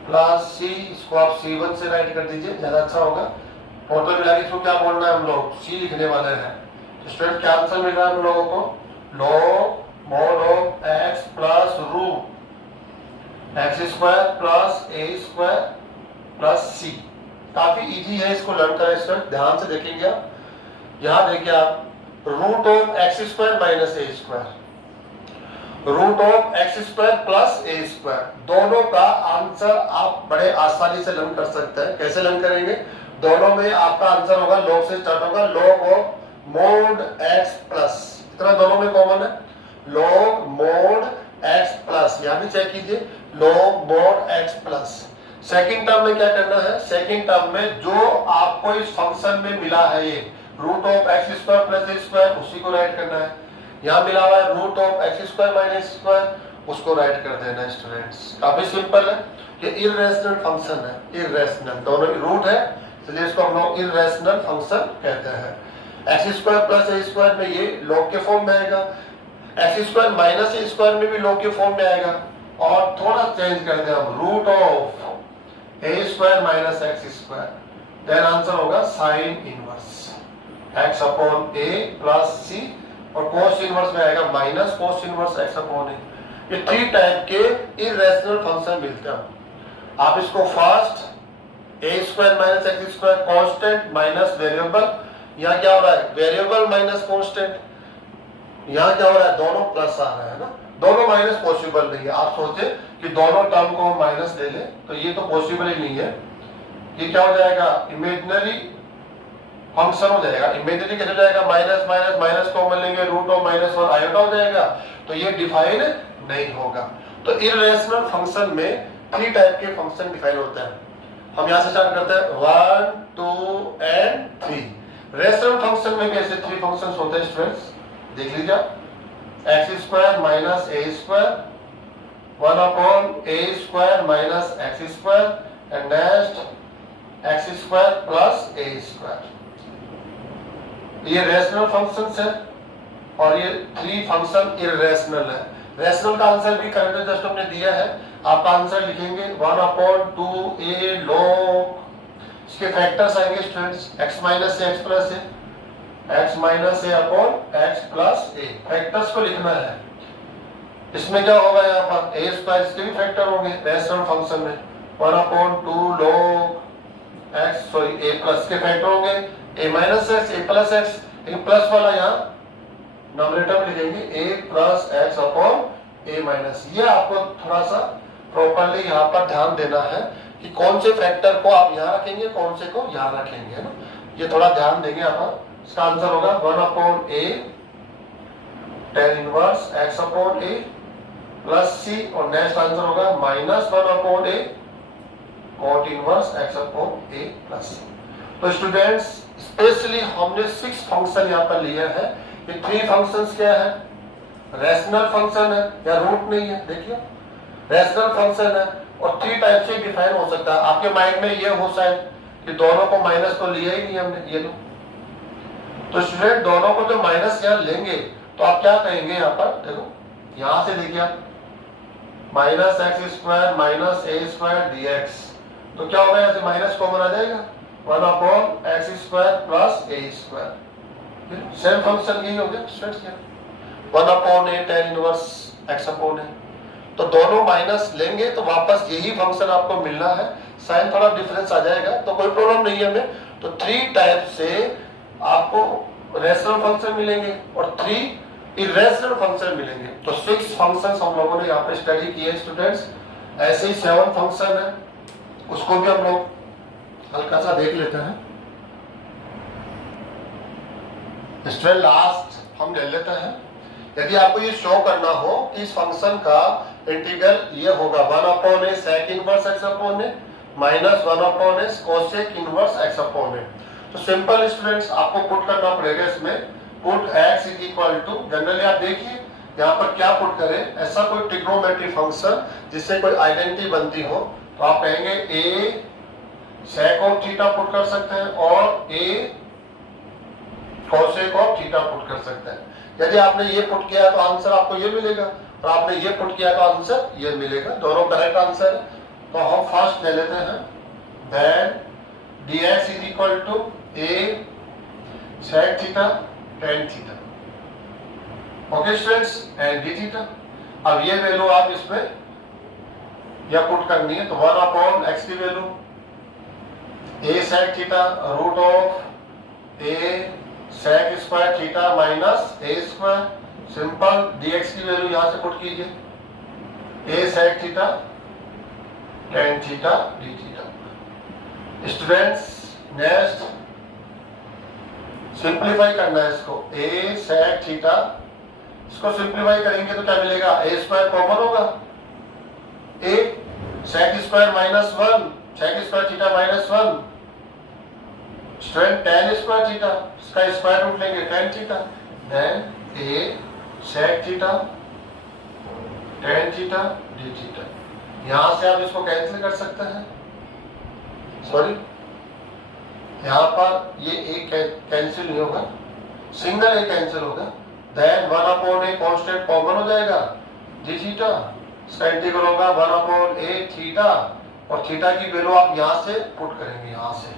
plus c, इसको आप C1 से राइट कर दीजिए, ज्यादा अच्छा होगा। टोटल मिला के इसको क्या बोलना है, हम लोग सी लिखने वाले हैं। तो स्टूडेंट क्या आंसर मिल रहा है हम लोगों को, log mod of x plus root x square plus a square plus c. काफी इजी है, इसको लर्न करें स्टूडेंट, ध्यान से देखेंगे आप। यहाँ देखिए आप, root of x square minus a square, root of x square plus a square, दोनों का आंसर आप बड़े आसानी से लर्न कर सकते हैं। कैसे लर्न करेंगे, दोनों में आपका आंसर होगा लॉग से स्टार्ट होगा, log of mode x plus, इतना दोनों में कॉमन है, लॉग मोड एक्स प्लस, यहां भी चेक कीजिए, log mode x plus. Second term में क्या करना है, सेकंड टर्म में जो आपको इस फंक्शन में मिला है, ये root of x square plus a square, उसी को राइट करना है। यहाँ मिला हुआ है root of x square minus square, उसको राइट कर देना है स्टूडेंट्स। काफी सिंपल है, ये इररेशनल फंक्शन है, इररेशनल, दोनों रूट है इसलिए इसको हम लोग इररेशनल फंक्शन कहते हैं। X square plus a square में ये लॉग के फॉर्म में आएगा, x square minus a square में भी लॉग के फॉर्म में आएगा, और थोड़ा चेंज कर दें हम, root of a square minus x square, then answer होगा sine inverse x upon a plus c, और कोस इनवर्स में आएगा minus cos inverse x upon a. ये 3 टाइप के इररेशनल फंक्शन मिलते हैं। आप इसको first a square minus x square constant minus variable, यहाँ क्या हो रहा है वेरिएबल माइनस कॉन्स्टेंट, यहाँ क्या हो रहा है दोनों प्लस आ रहा है ना, दोनों माइनस पॉसिबल नहीं है। आप सोचे कि दोनों टर्म को हम माइनस ले लें तो ये तो पॉसिबल ही नहीं है। ये क्या हो जाएगा इमेजिनरी फंक्शन हो जाएगा। इमेजिनरी कैसे हो जाएगा, माइनस माइनस माइनस कॉमन लेंगे रूट ऑफ -1 आयोटा हो जाएगा, तो ये डिफाइन नहीं होगा। तो इररेशनल फंक्शन में 3 टाइप के फंक्शन डिफाइन होते हैं। हम यहाँ से स्टार्ट करते हैं 1 2 एंड 3। रेशनल फंक्शन में भी ऐसे 3 फंक्शंस होते हैं स्टूडेंट्स, देख लीजिए। X square minus a square, 1 upon A square minus x square and next x square plus a square. ये रेशनल फंक्शंस है और ये 3 फंक्शन इररेशनल है। रेशनल का आंसर भी करंट जस्ट हमने दिया है, आपका आंसर लिखेंगे 1 अपॉन 2a log, इसके फैक्टर्स आएंगे स्टूडेंट्स x माइनस ए एक्स प्लस ए, x माइनस ए अपॉन एक्स प्लस ए, फैक्टर्स को लिखना है। इसमें क्या होगा यहाँ पर ए स्क्वायर, इसके भी फैक्टर होंगे रेशनल फंक्शन में 1 upon 2 log x sorry a plus के फैक्टर होंगे a minus x A plus x, लेकिन प्लस वाला यहाँ नॉमिनेटर में लिखेंगे a plus x upon a minus. ये आपको थोड़ा सा प्रॉपर्ली यहाँ पर ध्यान देना है कि कौन से फैक्टर को आप यहाँ रखेंगे कौन से को यहाँ रखेंगे, है ना, ये थोड़ा ध्यान देंगे आप। इसका आंसर होगा 1 upon a tan inverse x upon a plus c, और नेक्स्ट आंसर होगा -1 upon a cot inverse x upon a plus c। तो स्टूडेंट्स स्पेशली हमने 6 फंक्शन यहाँ पर लिए हैं। ये 3 फंक्शंस क्या है, रेशनल फंक्शन है या रूट नहीं है, देखिए रेशनल फंक्शन है और 3 टाइप से डिफाइन हो सकता है। आपके माइंड में ये हो शायद कि दोनों को माइनस तो लिया ही नहीं हमने, ये लो। तो स्टूडेंट दोनों को जो माइनस यहाँ लेंगे तो आप क्या कहेंगे, यहाँ पर देखो यहाँ से देखिए आप minus x square minus a square dx, तो क्या होगा यहाँ से माइनस कॉमन आ जाएगा 1 upon x square plus a square. Same function यही हो गया students, 1 upon A tan inverse x upon a. तो दोनों माइनस लेंगे तो वापस यही फंक्शन आपको मिलना है, साइन थोड़ा डिफरेंस आ जाएगा तो कोई प्रॉब्लम नहीं है हमें। तो 3 टाइप से आपको रेशनल फंक्शन मिलेंगे और 3 इररेशनल फंक्शन मिलेंगे। तो 6 फंक्शंस हम लोगों ने यहाँ पे स्टडी किए स्टूडेंट्स। ऐसे ही 7 फंक्शन है, उसको भी हम लोग हल्का सा देख लेते हैं। स्टूडेंट लास्ट हम ले लेते हैं, यदि आपको ये शो करना हो कि इस फंक्शन का इंटीग्रल ये होगा 1 upon a sec inverse x upon a minus 1 upon a cosec inverse x upon a, तो सिंपल स्टूडेंट्स आपको पुट करना पड़ेगा इसमें। Put x is equal to, generally आप देखिए यहाँ पर क्या पुट करें, ऐसा कोई ट्रिग्नोमेट्री फंक्शन जिससे कोई आइडेंटिटी बनती हो तो आप कहेंगे a sec of theta put कर सकते हैं और a cosec of theta put कर सकते हैं। यदि आपने ये पुट किया तो आंसर आपको ये मिलेगा और आपने ये पुट किया तो आंसर ये मिलेगा, दोनों करेक्ट आंसर है। तो हम फर्स्ट ले लेते हैं then dx is equal to a sec theta tan theta, okay students, and d theta. अब ये वैल्यू आप इसमें या पुट करनी है तो 1 अपॉन x की value a sec theta root of a sec square theta minus a square, simple dx की वैल्यू यहां से पुट कीजिए a sec theta tan theta d theta. Students next simplify करना है इसको, a sec थीटा, इसको simplify करेंगे तो क्या मिलेगा, a स्क्वायर कॉमन होगा, a sec square minus 1 sec square theta minus 1, student tan square theta, इसका स्क्वायर रूट लेंगे tan theta, then a sec theta tan theta d theta. यहां से आप इसको कैंसिल कर सकते हैं, सॉरी यहाँ पर ये एक कैंसिल नहीं होगा, सिंगल एक कैंसिल होगा, then 1 upon a constant common हो जाएगा d थीटा, इसका इंटीग्रल होगा 1 अपॉन a थीटा और थीटा की वैल्यू आप यहाँ से पुट करेंगे, यहाँ से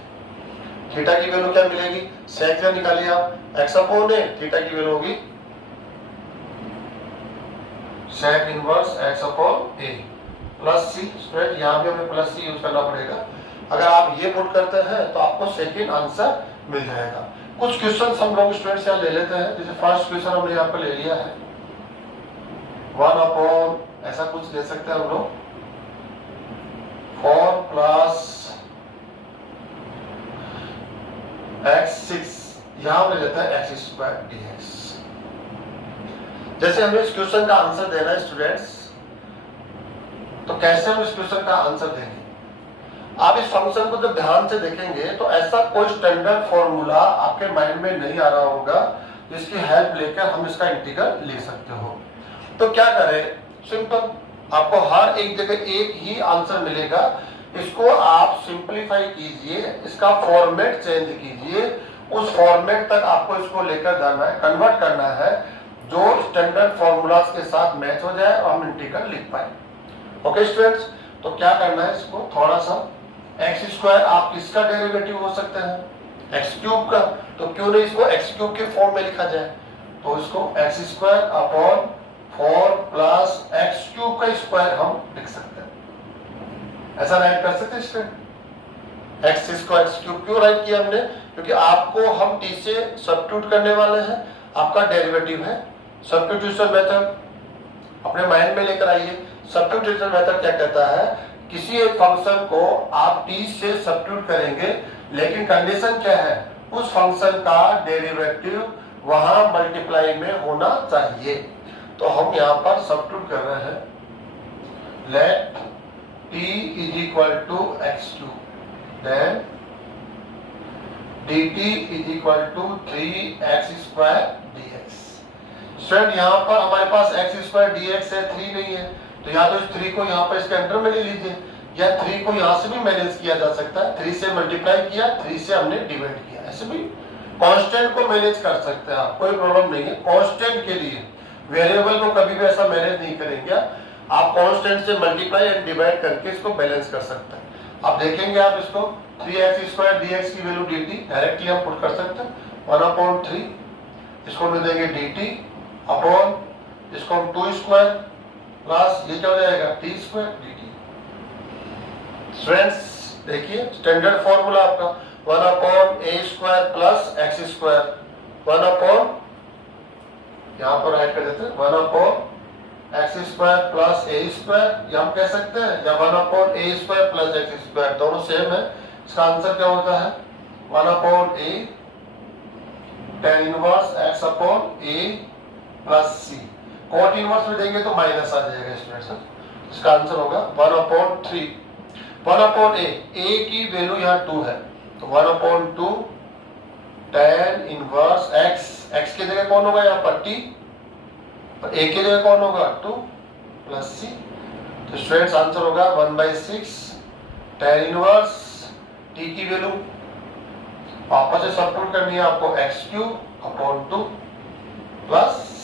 थीटा की वैल्यू क्या मिलेगी, सेक से निकालिए आप x अपॉन a, थीटा की वैल्यू होगी sec inverse x upon a, plus c. Student यहाँ भी हमें प्लस सी यूज करना पड़ेगा। अगर आप ये पुट करते हैं तो आपको सेकेंड आंसर मिल जाएगा। कुछ क्वेश्चन हम लोग स्टूडेंट्स यहाँ ले लेते हैं। जैसे फर्स्ट क्वेश्चन हमने यहाँ पे ले लिया है 1/, ऐसा कुछ ले सकते हैं हम लोग 4 प्लस x6, यहां में लेता है x² dx। जैसे हमें इस क्वेश्चन का आंसर देना है स्टूडेंट्स, तो कैसे हम इस क्वेश्चन का आंसर देंगे? आप इस फंक्शन को जब ध्यान से देखेंगे तो ऐसा कोई स्टैंडर्ड फॉर्मूला आपके माइंड में नहीं आ रहा होगा जिसकी हेल्प लेकर हम इसका इंटीग्रल ले सकते हो। तो क्या करें? सिंपल, आपको हर एक जगह एक ही आंसर मिलेगा। इसको आप सिंपलीफाई कीजिए, इसका फॉर्मेट चेंज कीजिए, उस फॉर्मेट तक आपको इसको लेकर जाना है, कन्वर्ट करना है जो स्टैंडर्ड फॉर्मूलाज के साथ मैच हो जाए और हम इंटीग्रल लिख पाए। ओके स्टूडेंट्स, तो क्या करना है, इसको थोड़ा सा x² आप किसका डेरिवेटिव हो सकते हैं? x³ का। तो क्यों नहीं इसको x³ के फॉर्म में लिखा जाए? तो इसको x² अपॉन 4 प्लस x³ का स्क्वायर हम लिख सकते हैं। ऐसा राइट कर सकते हैं स्टूडेंट? x² x³ क्यों राइट किया हमने? क्योंकि आपको हम t से सब्स्टिट्यूट करने वाले हैं, आपका डेरिवेटिव है। सब्स्टिट्यूशन मेथड अपने माइंड में लेकर आइए। सब्स्टिट्यूशन मेथड क्या कहता है? किसी एक फंक्शन को आप t से सब्स्टिट्यूट करेंगे, लेकिन कंडीशन क्या है? उस फंक्शन का डेरिवेटिव वहां मल्टीप्लाई में होना चाहिए। तो हम यहाँ पर सब्स्टिट्यूट कर रहे हैं, let t is equal to x³, then dt is equal to 3x² dx। Student यहाँ पर हमारे पास x² dx है, 3 नहीं है, तो या तो इस 3 को यहाँ पर इसके अंदर में ले लीजिए, या 3 को यहाँ से भी मैनेज किया जा सकता है। 3 से मल्टीप्लाई किया, 3 से हमने डिवाइड किया, ऐसे भी कांस्टेंट को मैनेज कर सकते हैं आप, कोई प्रॉब्लम नहीं है। कांस्टेंट के लिए वेरिएबल को कभी भी ऐसा मैनेज नहीं करेंगे आप, कांस्टेंट से मल्टीप्लाई एंड डिवाइड करके इसको बैलेंस कर सकते हैं। अब देखेंगे आप इसको 3x² dx की वैल्यू dt डायरेक्टली हम पुट कर सकते हैं 1/3, इसको मिल देंगे dt अपॉन इसको हम 2² प्लस ये क्या हो जाएगा t² dt। फ्रेंड्स देखिए स्टैंडर्ड फॉर्मूला आपका 1/a² प्लस x², 1/, यहाँ पर राइट कर देते हैं 1/x² प्लस a², या हम कह सकते हैं, या 1/a² प्लस x², दोनों सेम है। इसका आंसर क्या होता है 1/a tan inverse x upon a plus c। Cot inverse में देंगे तो माइनस आ जाएगा स्टूडेंट्स। इसका आंसर होगा 1/3, 1/a, a की वैल्यू यहाँ 2 है, तो 1/2 tan इनवर्स x, x की जगह कौन होगा यहाँ पर t, और a की जगह कौन होगा 2 प्लस c। तो स्टूडेंट्स आंसर होगा 1/6 tan इनवर्स t की वैल्यू वापस से सब्स्टिट्यूट करनी है आपको x³ अपॉन 2 प्लस c।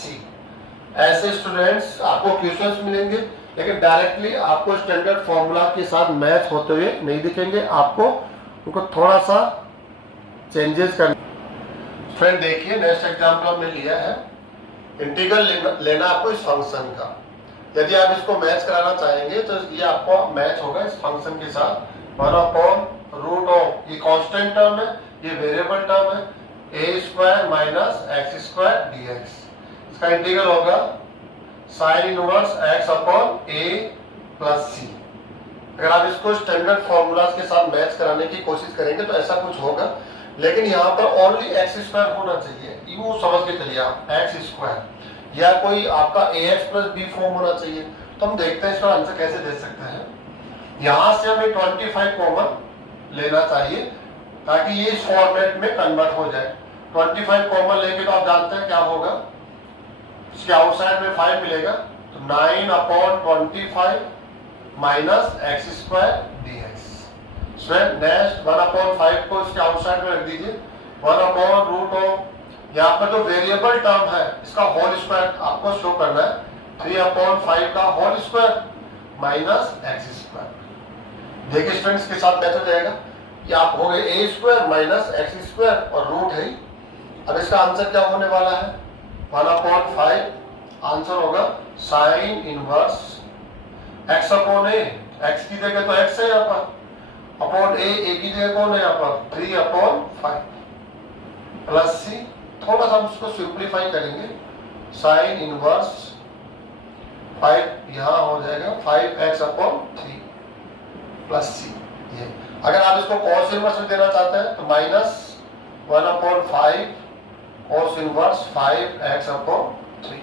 ऐसे स्टूडेंट्स आपको क्वेश्चंस मिलेंगे, लेकिन डायरेक्टली आपको स्टैंडर्ड फॉर्मूला के साथ मैच होते हुए नहीं दिखेंगे, आपको उनको थोड़ा सा चेंजेस करना। फ्रेंड देखिए नेक्स्ट एग्जांपल हमने लिया है, इंटीग्रल लेना आपको इस फंक्शन का। यदि आप इसको मैच कराना चाहेंगे तो ये आपको मैच होगा इस फंक्शन के साथ 1/√, ये कांस्टेंट टर्म है, ये वेरिएबल टर्म है, a² माइनस x² dx। इसका इंटीग्रल होगा sine inverse x upon a plus c। अगर आप इसको स्टैंडर्ड फॉर्मूलाज के साथ मैच कराने की कोशिश करेंगे तो ऐसा कुछ होगा, लेकिन यहाँ पर ओनली x² होना चाहिए, यूं समझ के चलिए आप x², या कोई आपका ax प्लस b फॉर्म होना चाहिए। तो हम देखते हैं इसका आंसर कैसे दे सकते हैं। यहां से हमें 25 कॉमन लेना चाहिए ताकि ये इस फॉर्मेट में कन्वर्ट हो जाए। 25 कॉमन लेंगे तो आप जानते हैं क्या होगा, इसके आउटसाइड में 5 मिलेगा, तो 9/25 माइनस x² dx। नेक्स्ट 1/5 को इसके आउटसाइड में रख दीजिए, 1/√, यहाँ पर जो वेरिएबल टर्म है इसका होल स्क्वायर आपको शो करना है, 3/5 का होल स्क्वायर माइनस x²। देखिए स्टूडेंट्स के साथ मैच हो जाएगा, ये आप हो गए a² माइनस x² और रूट है। अब इसका आंसर क्या होने वाला है 1/5, आंसर होगा साइन इनवर्स एक्स अपॉन ए, एक्स की जगह तो एक्स है यहाँ पर, अपॉन ए की जगह कौन है यहाँ पर 3/5 प्लस सी। थोड़ा सा हम इसको सिंप्लीफाई करेंगे, साइन इनवर्स 5 यहाँ हो जाएगा 5x/3 प्लस सी। ये अगर आप इसको कॉस इनवर्स में देना चाहते हैं तो -1/5 कॉस इनवर्स 5x/3,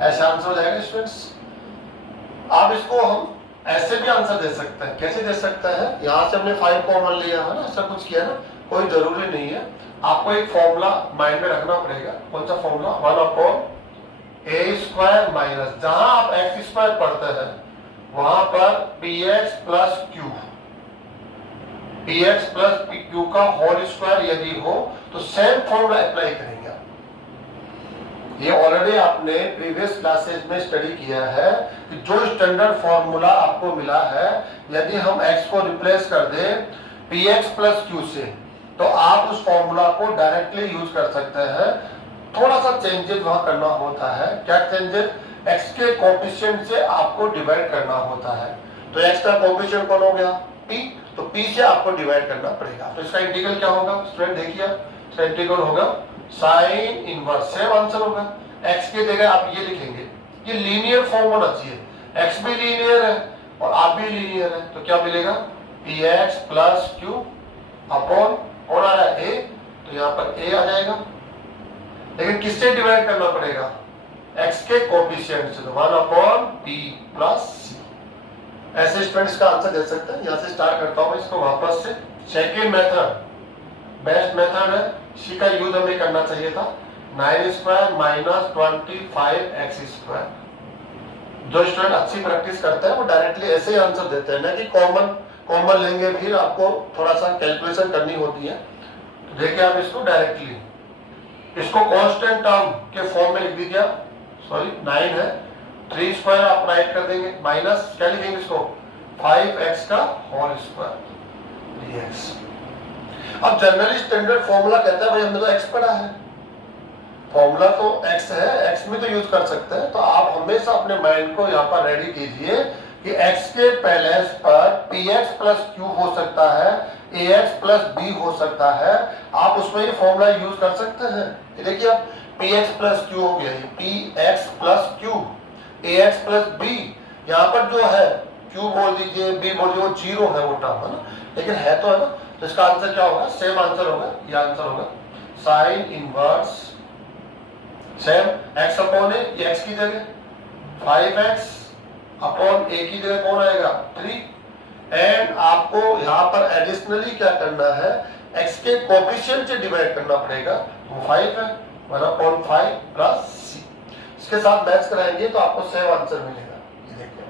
ऐसा आंसर हो जाएगा स्टूडेंट्स। आप इसको हम ऐसे भी आंसर दे सकते हैं। कैसे दे सकते हैं, यहाँ से हमने 5 कॉमन लिया है ना, ऐसा कुछ किया ना, कोई जरूरी नहीं है। आपको एक फॉर्मूला माइंड में रखना पड़ेगा। कौन सा फॉर्मूला, 1/a² माइनस, जहां आप x² पढ़ते हैं वहां पर px plus Q, px plus Q का होल स्क्वायर यदि हो तो सेम फॉर्मूला अप्लाई करेंगे आप। ये ऑलरेडी आपने प्रीवियस क्लासेस में स्टडी किया है कि जो स्टैंडर्ड फॉर्मूला आपको मिला है, यदि हम x को रिप्लेस कर दें px प्लस क्यू से, तो आप उस फॉर्मूला को डायरेक्टली यूज कर सकते हैं। थोड़ा सा चेंजेस वहां करना होता है। क्या चेंजेस, x के कोएफिशिएंट से आपको डिवाइड करना होता है। तो x का कोएफिशिएंट कौन हो गया, p, तो p से आपको डिवाइड करना पड़ेगा। तो इसका इंटीग्रल क्या होगा स्टूडेंट, देखिए इसका इंटीग्रल होगा साइन इनवर्स, सेम आंसर होगा। x की जगह आप ये लिखेंगे, ये लीनियर फॉर्म होना चाहिए, x भी लीनियर है और आप भी लीनियर है, तो क्या मिलेगा px प्लस q अपॉन कौन आ रहा है a, तो यहाँ पर a आ जाएगा। लेकिन किससे डिवाइड करना पड़ेगा, x के कोएफिशिएंट से, 1/p प्लस c। ऐसे स्टूडेंट्स का आंसर दे सकते हैं। यहाँ से स्टार्ट करता हूँ इसको वापस से। सेकेंड मेथड बेस्ट मेथड है, इसी का यूज हमें करना चाहिए था। 9² माइनस 25x²। जो स्टूडेंट अच्छी प्रैक्टिस करते हैं वो डायरेक्टली ऐसे ही आंसर देते हैं, ना कि कॉमन लेंगे, फिर आपको थोड़ा सा कैलकुलेशन करनी होती है। तो देखिए आप इसको डायरेक्टली, इसको कांस्टेंट टर्म के फॉर्म में लिख दीजिए। सॉरी 9 है, 3² आप राइट कर देंगे, माइनस क्या लिखेंगे इसको 5x का होल स्क्वायर dx। अब जनरली स्टैंडर्ड फॉर्मूला कहता है भाई हमने तो x पढ़ा है, फॉर्मूला तो x है, x में तो यूज कर सकते हैं। तो आप हमेशा अपने माइंड को यहाँ पर रेडी कीजिए कि x के पैलेस पर px प्लस q हो सकता है, ax प्लस b हो सकता है। आप उसमें ये फॉर्मूला यूज कर सकते हैं। ये देखिए आप px प्लस q हो गया, ये px plus q, ax plus b। यहाँ पर जो है q बोल दीजिए, b बोल दीजिए, वो जीरो है, वो टर्म है ना, लेकिन है तो है ना। तो इसका आंसर क्या होगा, सेम आंसर होगा, ये आंसर होगा sine inverse same x upon a, ये x की जगह 5x अपॉन a की जगह कौन आएगा 3। एंड आपको यहाँ पर एडिशनली क्या करना है, x के कोएफिशिएंट से डिवाइड करना पड़ेगा, वो 5 है, 1/5 प्लस c। इसके साथ मैच कराएंगे तो आपको सेम आंसर मिलेगा। ये देखिए,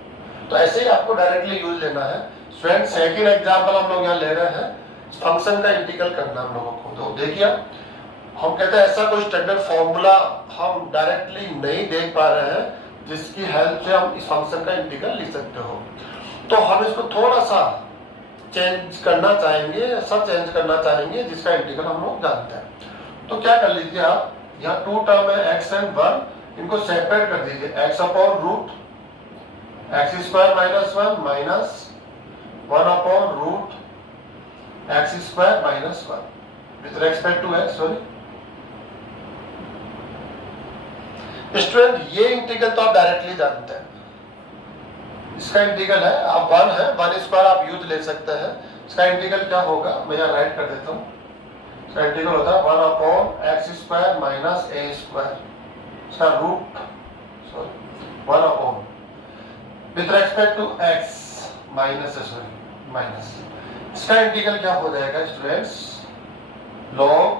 तो ऐसे ही आपको डायरेक्टली यूज लेना है। स्टूडेंट सेकंड एग्जांपल हम लोग यहाँ ले रहे हैं, फंक्शन का इंटीग्रल करना हम लोगों को। तो देखिए हम कहते हैं ऐसा कोई स्टैंडर्ड फॉर्मूला हम डायरेक्टली नहीं देख पा रहे हैं जिसकी हेल्प से हम इस फंक्शन का इंटीग्रल लिख सकते हो। तो हम इसको थोड़ा सा चेंज करना चाहेंगे, ऐसा चेंज करना चाहेंगे जिसका इंटीग्रल हम लोग जानते हैं। तो क्या कर लीजिए आप, यहाँ 2 टर्म है x एंड 1, इनको सेपरेट कर दीजिए, x upon root x² minus 1 minus 1/रूट x² minus 1 with respect to x। Sorry student, ये इंटीग्रल तो आप डायरेक्टली जानते हैं, इसका इंटीग्रल है, आप 1 है, 1² आप यूज ले सकते हैं। इसका इंटीग्रल क्या होगा, मैं यहाँ राइट कर देता हूँ। इसका इंटीग्रल होता है 1/x² माइनस a², इसका root, sorry 1 with respect to x minus, sorry minus. इसका इंटीग्रल क्या हो जाएगा students, log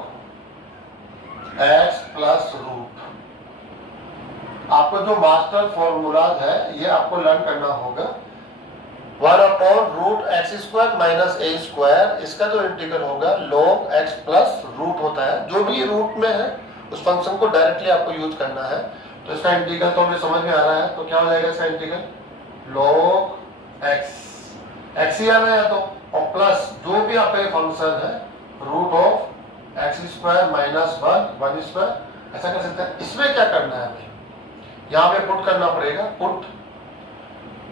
x plus root. आपको जो मास्टर फॉर्मूलाज है ये आपको लर्न करना होगा। 1/रूट x² माइनस a², इसका जो इंटीग्रल होगा log x प्लस रूट होता है। जो भी रूट में है उस फंक्शन को डायरेक्टली आपको यूज करना है। तो इसका इंटीग्रल तो हमें समझ में आ रहा है, तो क्या हो जाएगा इसका इंटीग्रल log x ही आना है, तो और प्लस जो भी आपका फंक्शन है रूट ऑफ x² माइनस 1 ऐसा कर सकते हैं। इसमें क्या करना है हमें, यहाँ पे पुट करना पड़ेगा, पुट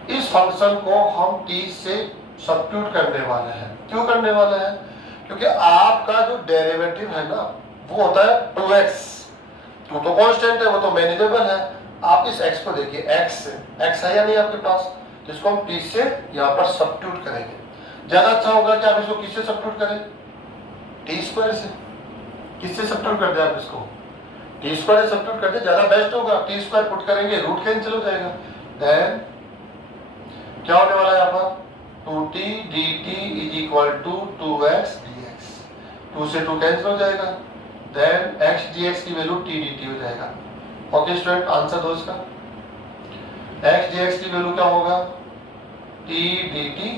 इस फंक्शन को हम t से सब्स्टिट्यूट करने वाले हैं। क्यों करने वाले हैं? क्योंकि आपका जो डेरिवेटिव है ना वो होता है 2x। 2 तो कांस्टेंट है, वो तो मैनेजेबल है। आप इस x को देखिए, x है या नहीं आपके पास, जिसको हम t से यहाँ पर सब्स्टिट्यूट करेंगे। ज्यादा अच्छा होगा कि आप इसको किससे सब्स्टिट्यूट करें? टी स्क्वायर से। किससे सब्स्टिट्यूट कर दे आप इसको? टी स्क्वायर से सब्स्टिट्यूट कर दे, ज्यादा बेस्ट होगा। टी स्क्वायर पुट करेंगे, रूट कैंसिल हो जाएगा। देन क्या होने वाला है यहाँ पर? 2t dt is equal to 2x dx। 2 से 2 कैंसिल हो जाएगा। देन x dx की वैल्यू t dt हो जाएगा। ओके स्टूडेंट, आंसर दो इसका। x dx की वैल्यू क्या होगा? t dt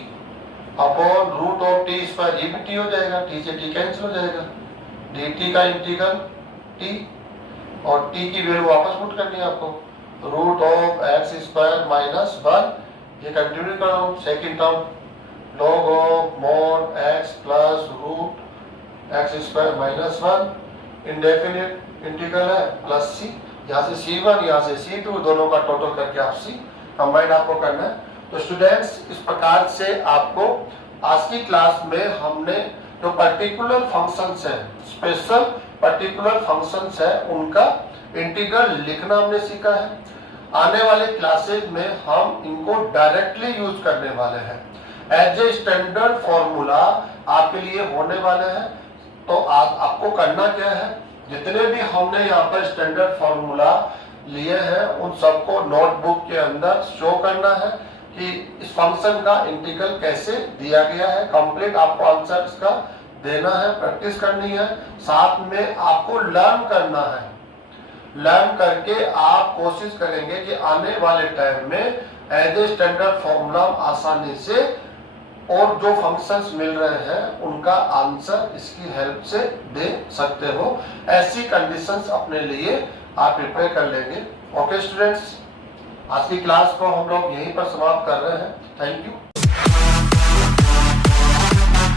upon root of t square, ये भी टी हो जाएगा, टी से टी कैंसिल हो जाएगा। dt का इंटीग्रल t और t की वैल्यू वापस पुट करनी है आपको, root of x square minus 1। ये कंटिन्यू कर लो, second term log of mod x plus root x square minus 1 indefinite integral है प्लस c, यहाँ से c1 यहाँ से c2, दोनों का टोटल करके आप c कंबाइंड आपको करना है। तो स्टूडेंट्स, इस प्रकार से आपको आज की क्लास में हमने जो पर्टिकुलर फंक्शंस है, स्पेशल पर्टिकुलर फंक्शंस है, उनका इंटीग्रल लिखना हमने सीखा है। आने वाले क्लासेस में हम इनको डायरेक्टली यूज करने वाले हैं, एज ए स्टैंडर्ड फॉर्मूला आपके लिए होने वाले हैं। तो आज आपको करना क्या है, जितने भी हमने यहाँ पर स्टैंडर्ड फॉर्मूला लिए हैं उन सबको नोटबुक के अंदर शो करना है कि इस फंक्शन का इंटीग्रल कैसे दिया गया है। कंप्लीट आपको आंसर इसका देना है, प्रैक्टिस करनी है, साथ में आपको लर्न करना है। लर्न करके आप कोशिश करेंगे कि आने वाले टाइम में एज ए स्टैंडर्ड फॉर्मूला आसानी से और जो फंक्शंस मिल रहे हैं उनका आंसर इसकी हेल्प से दे सकते हो। ऐसी कंडीशंस अपने लिए आप प्रिपेयर कर लेंगे। ओके स्टूडेंट्स, आज की क्लास को हम लोग यहीं पर समाप्त कर रहे हैं। Thank you.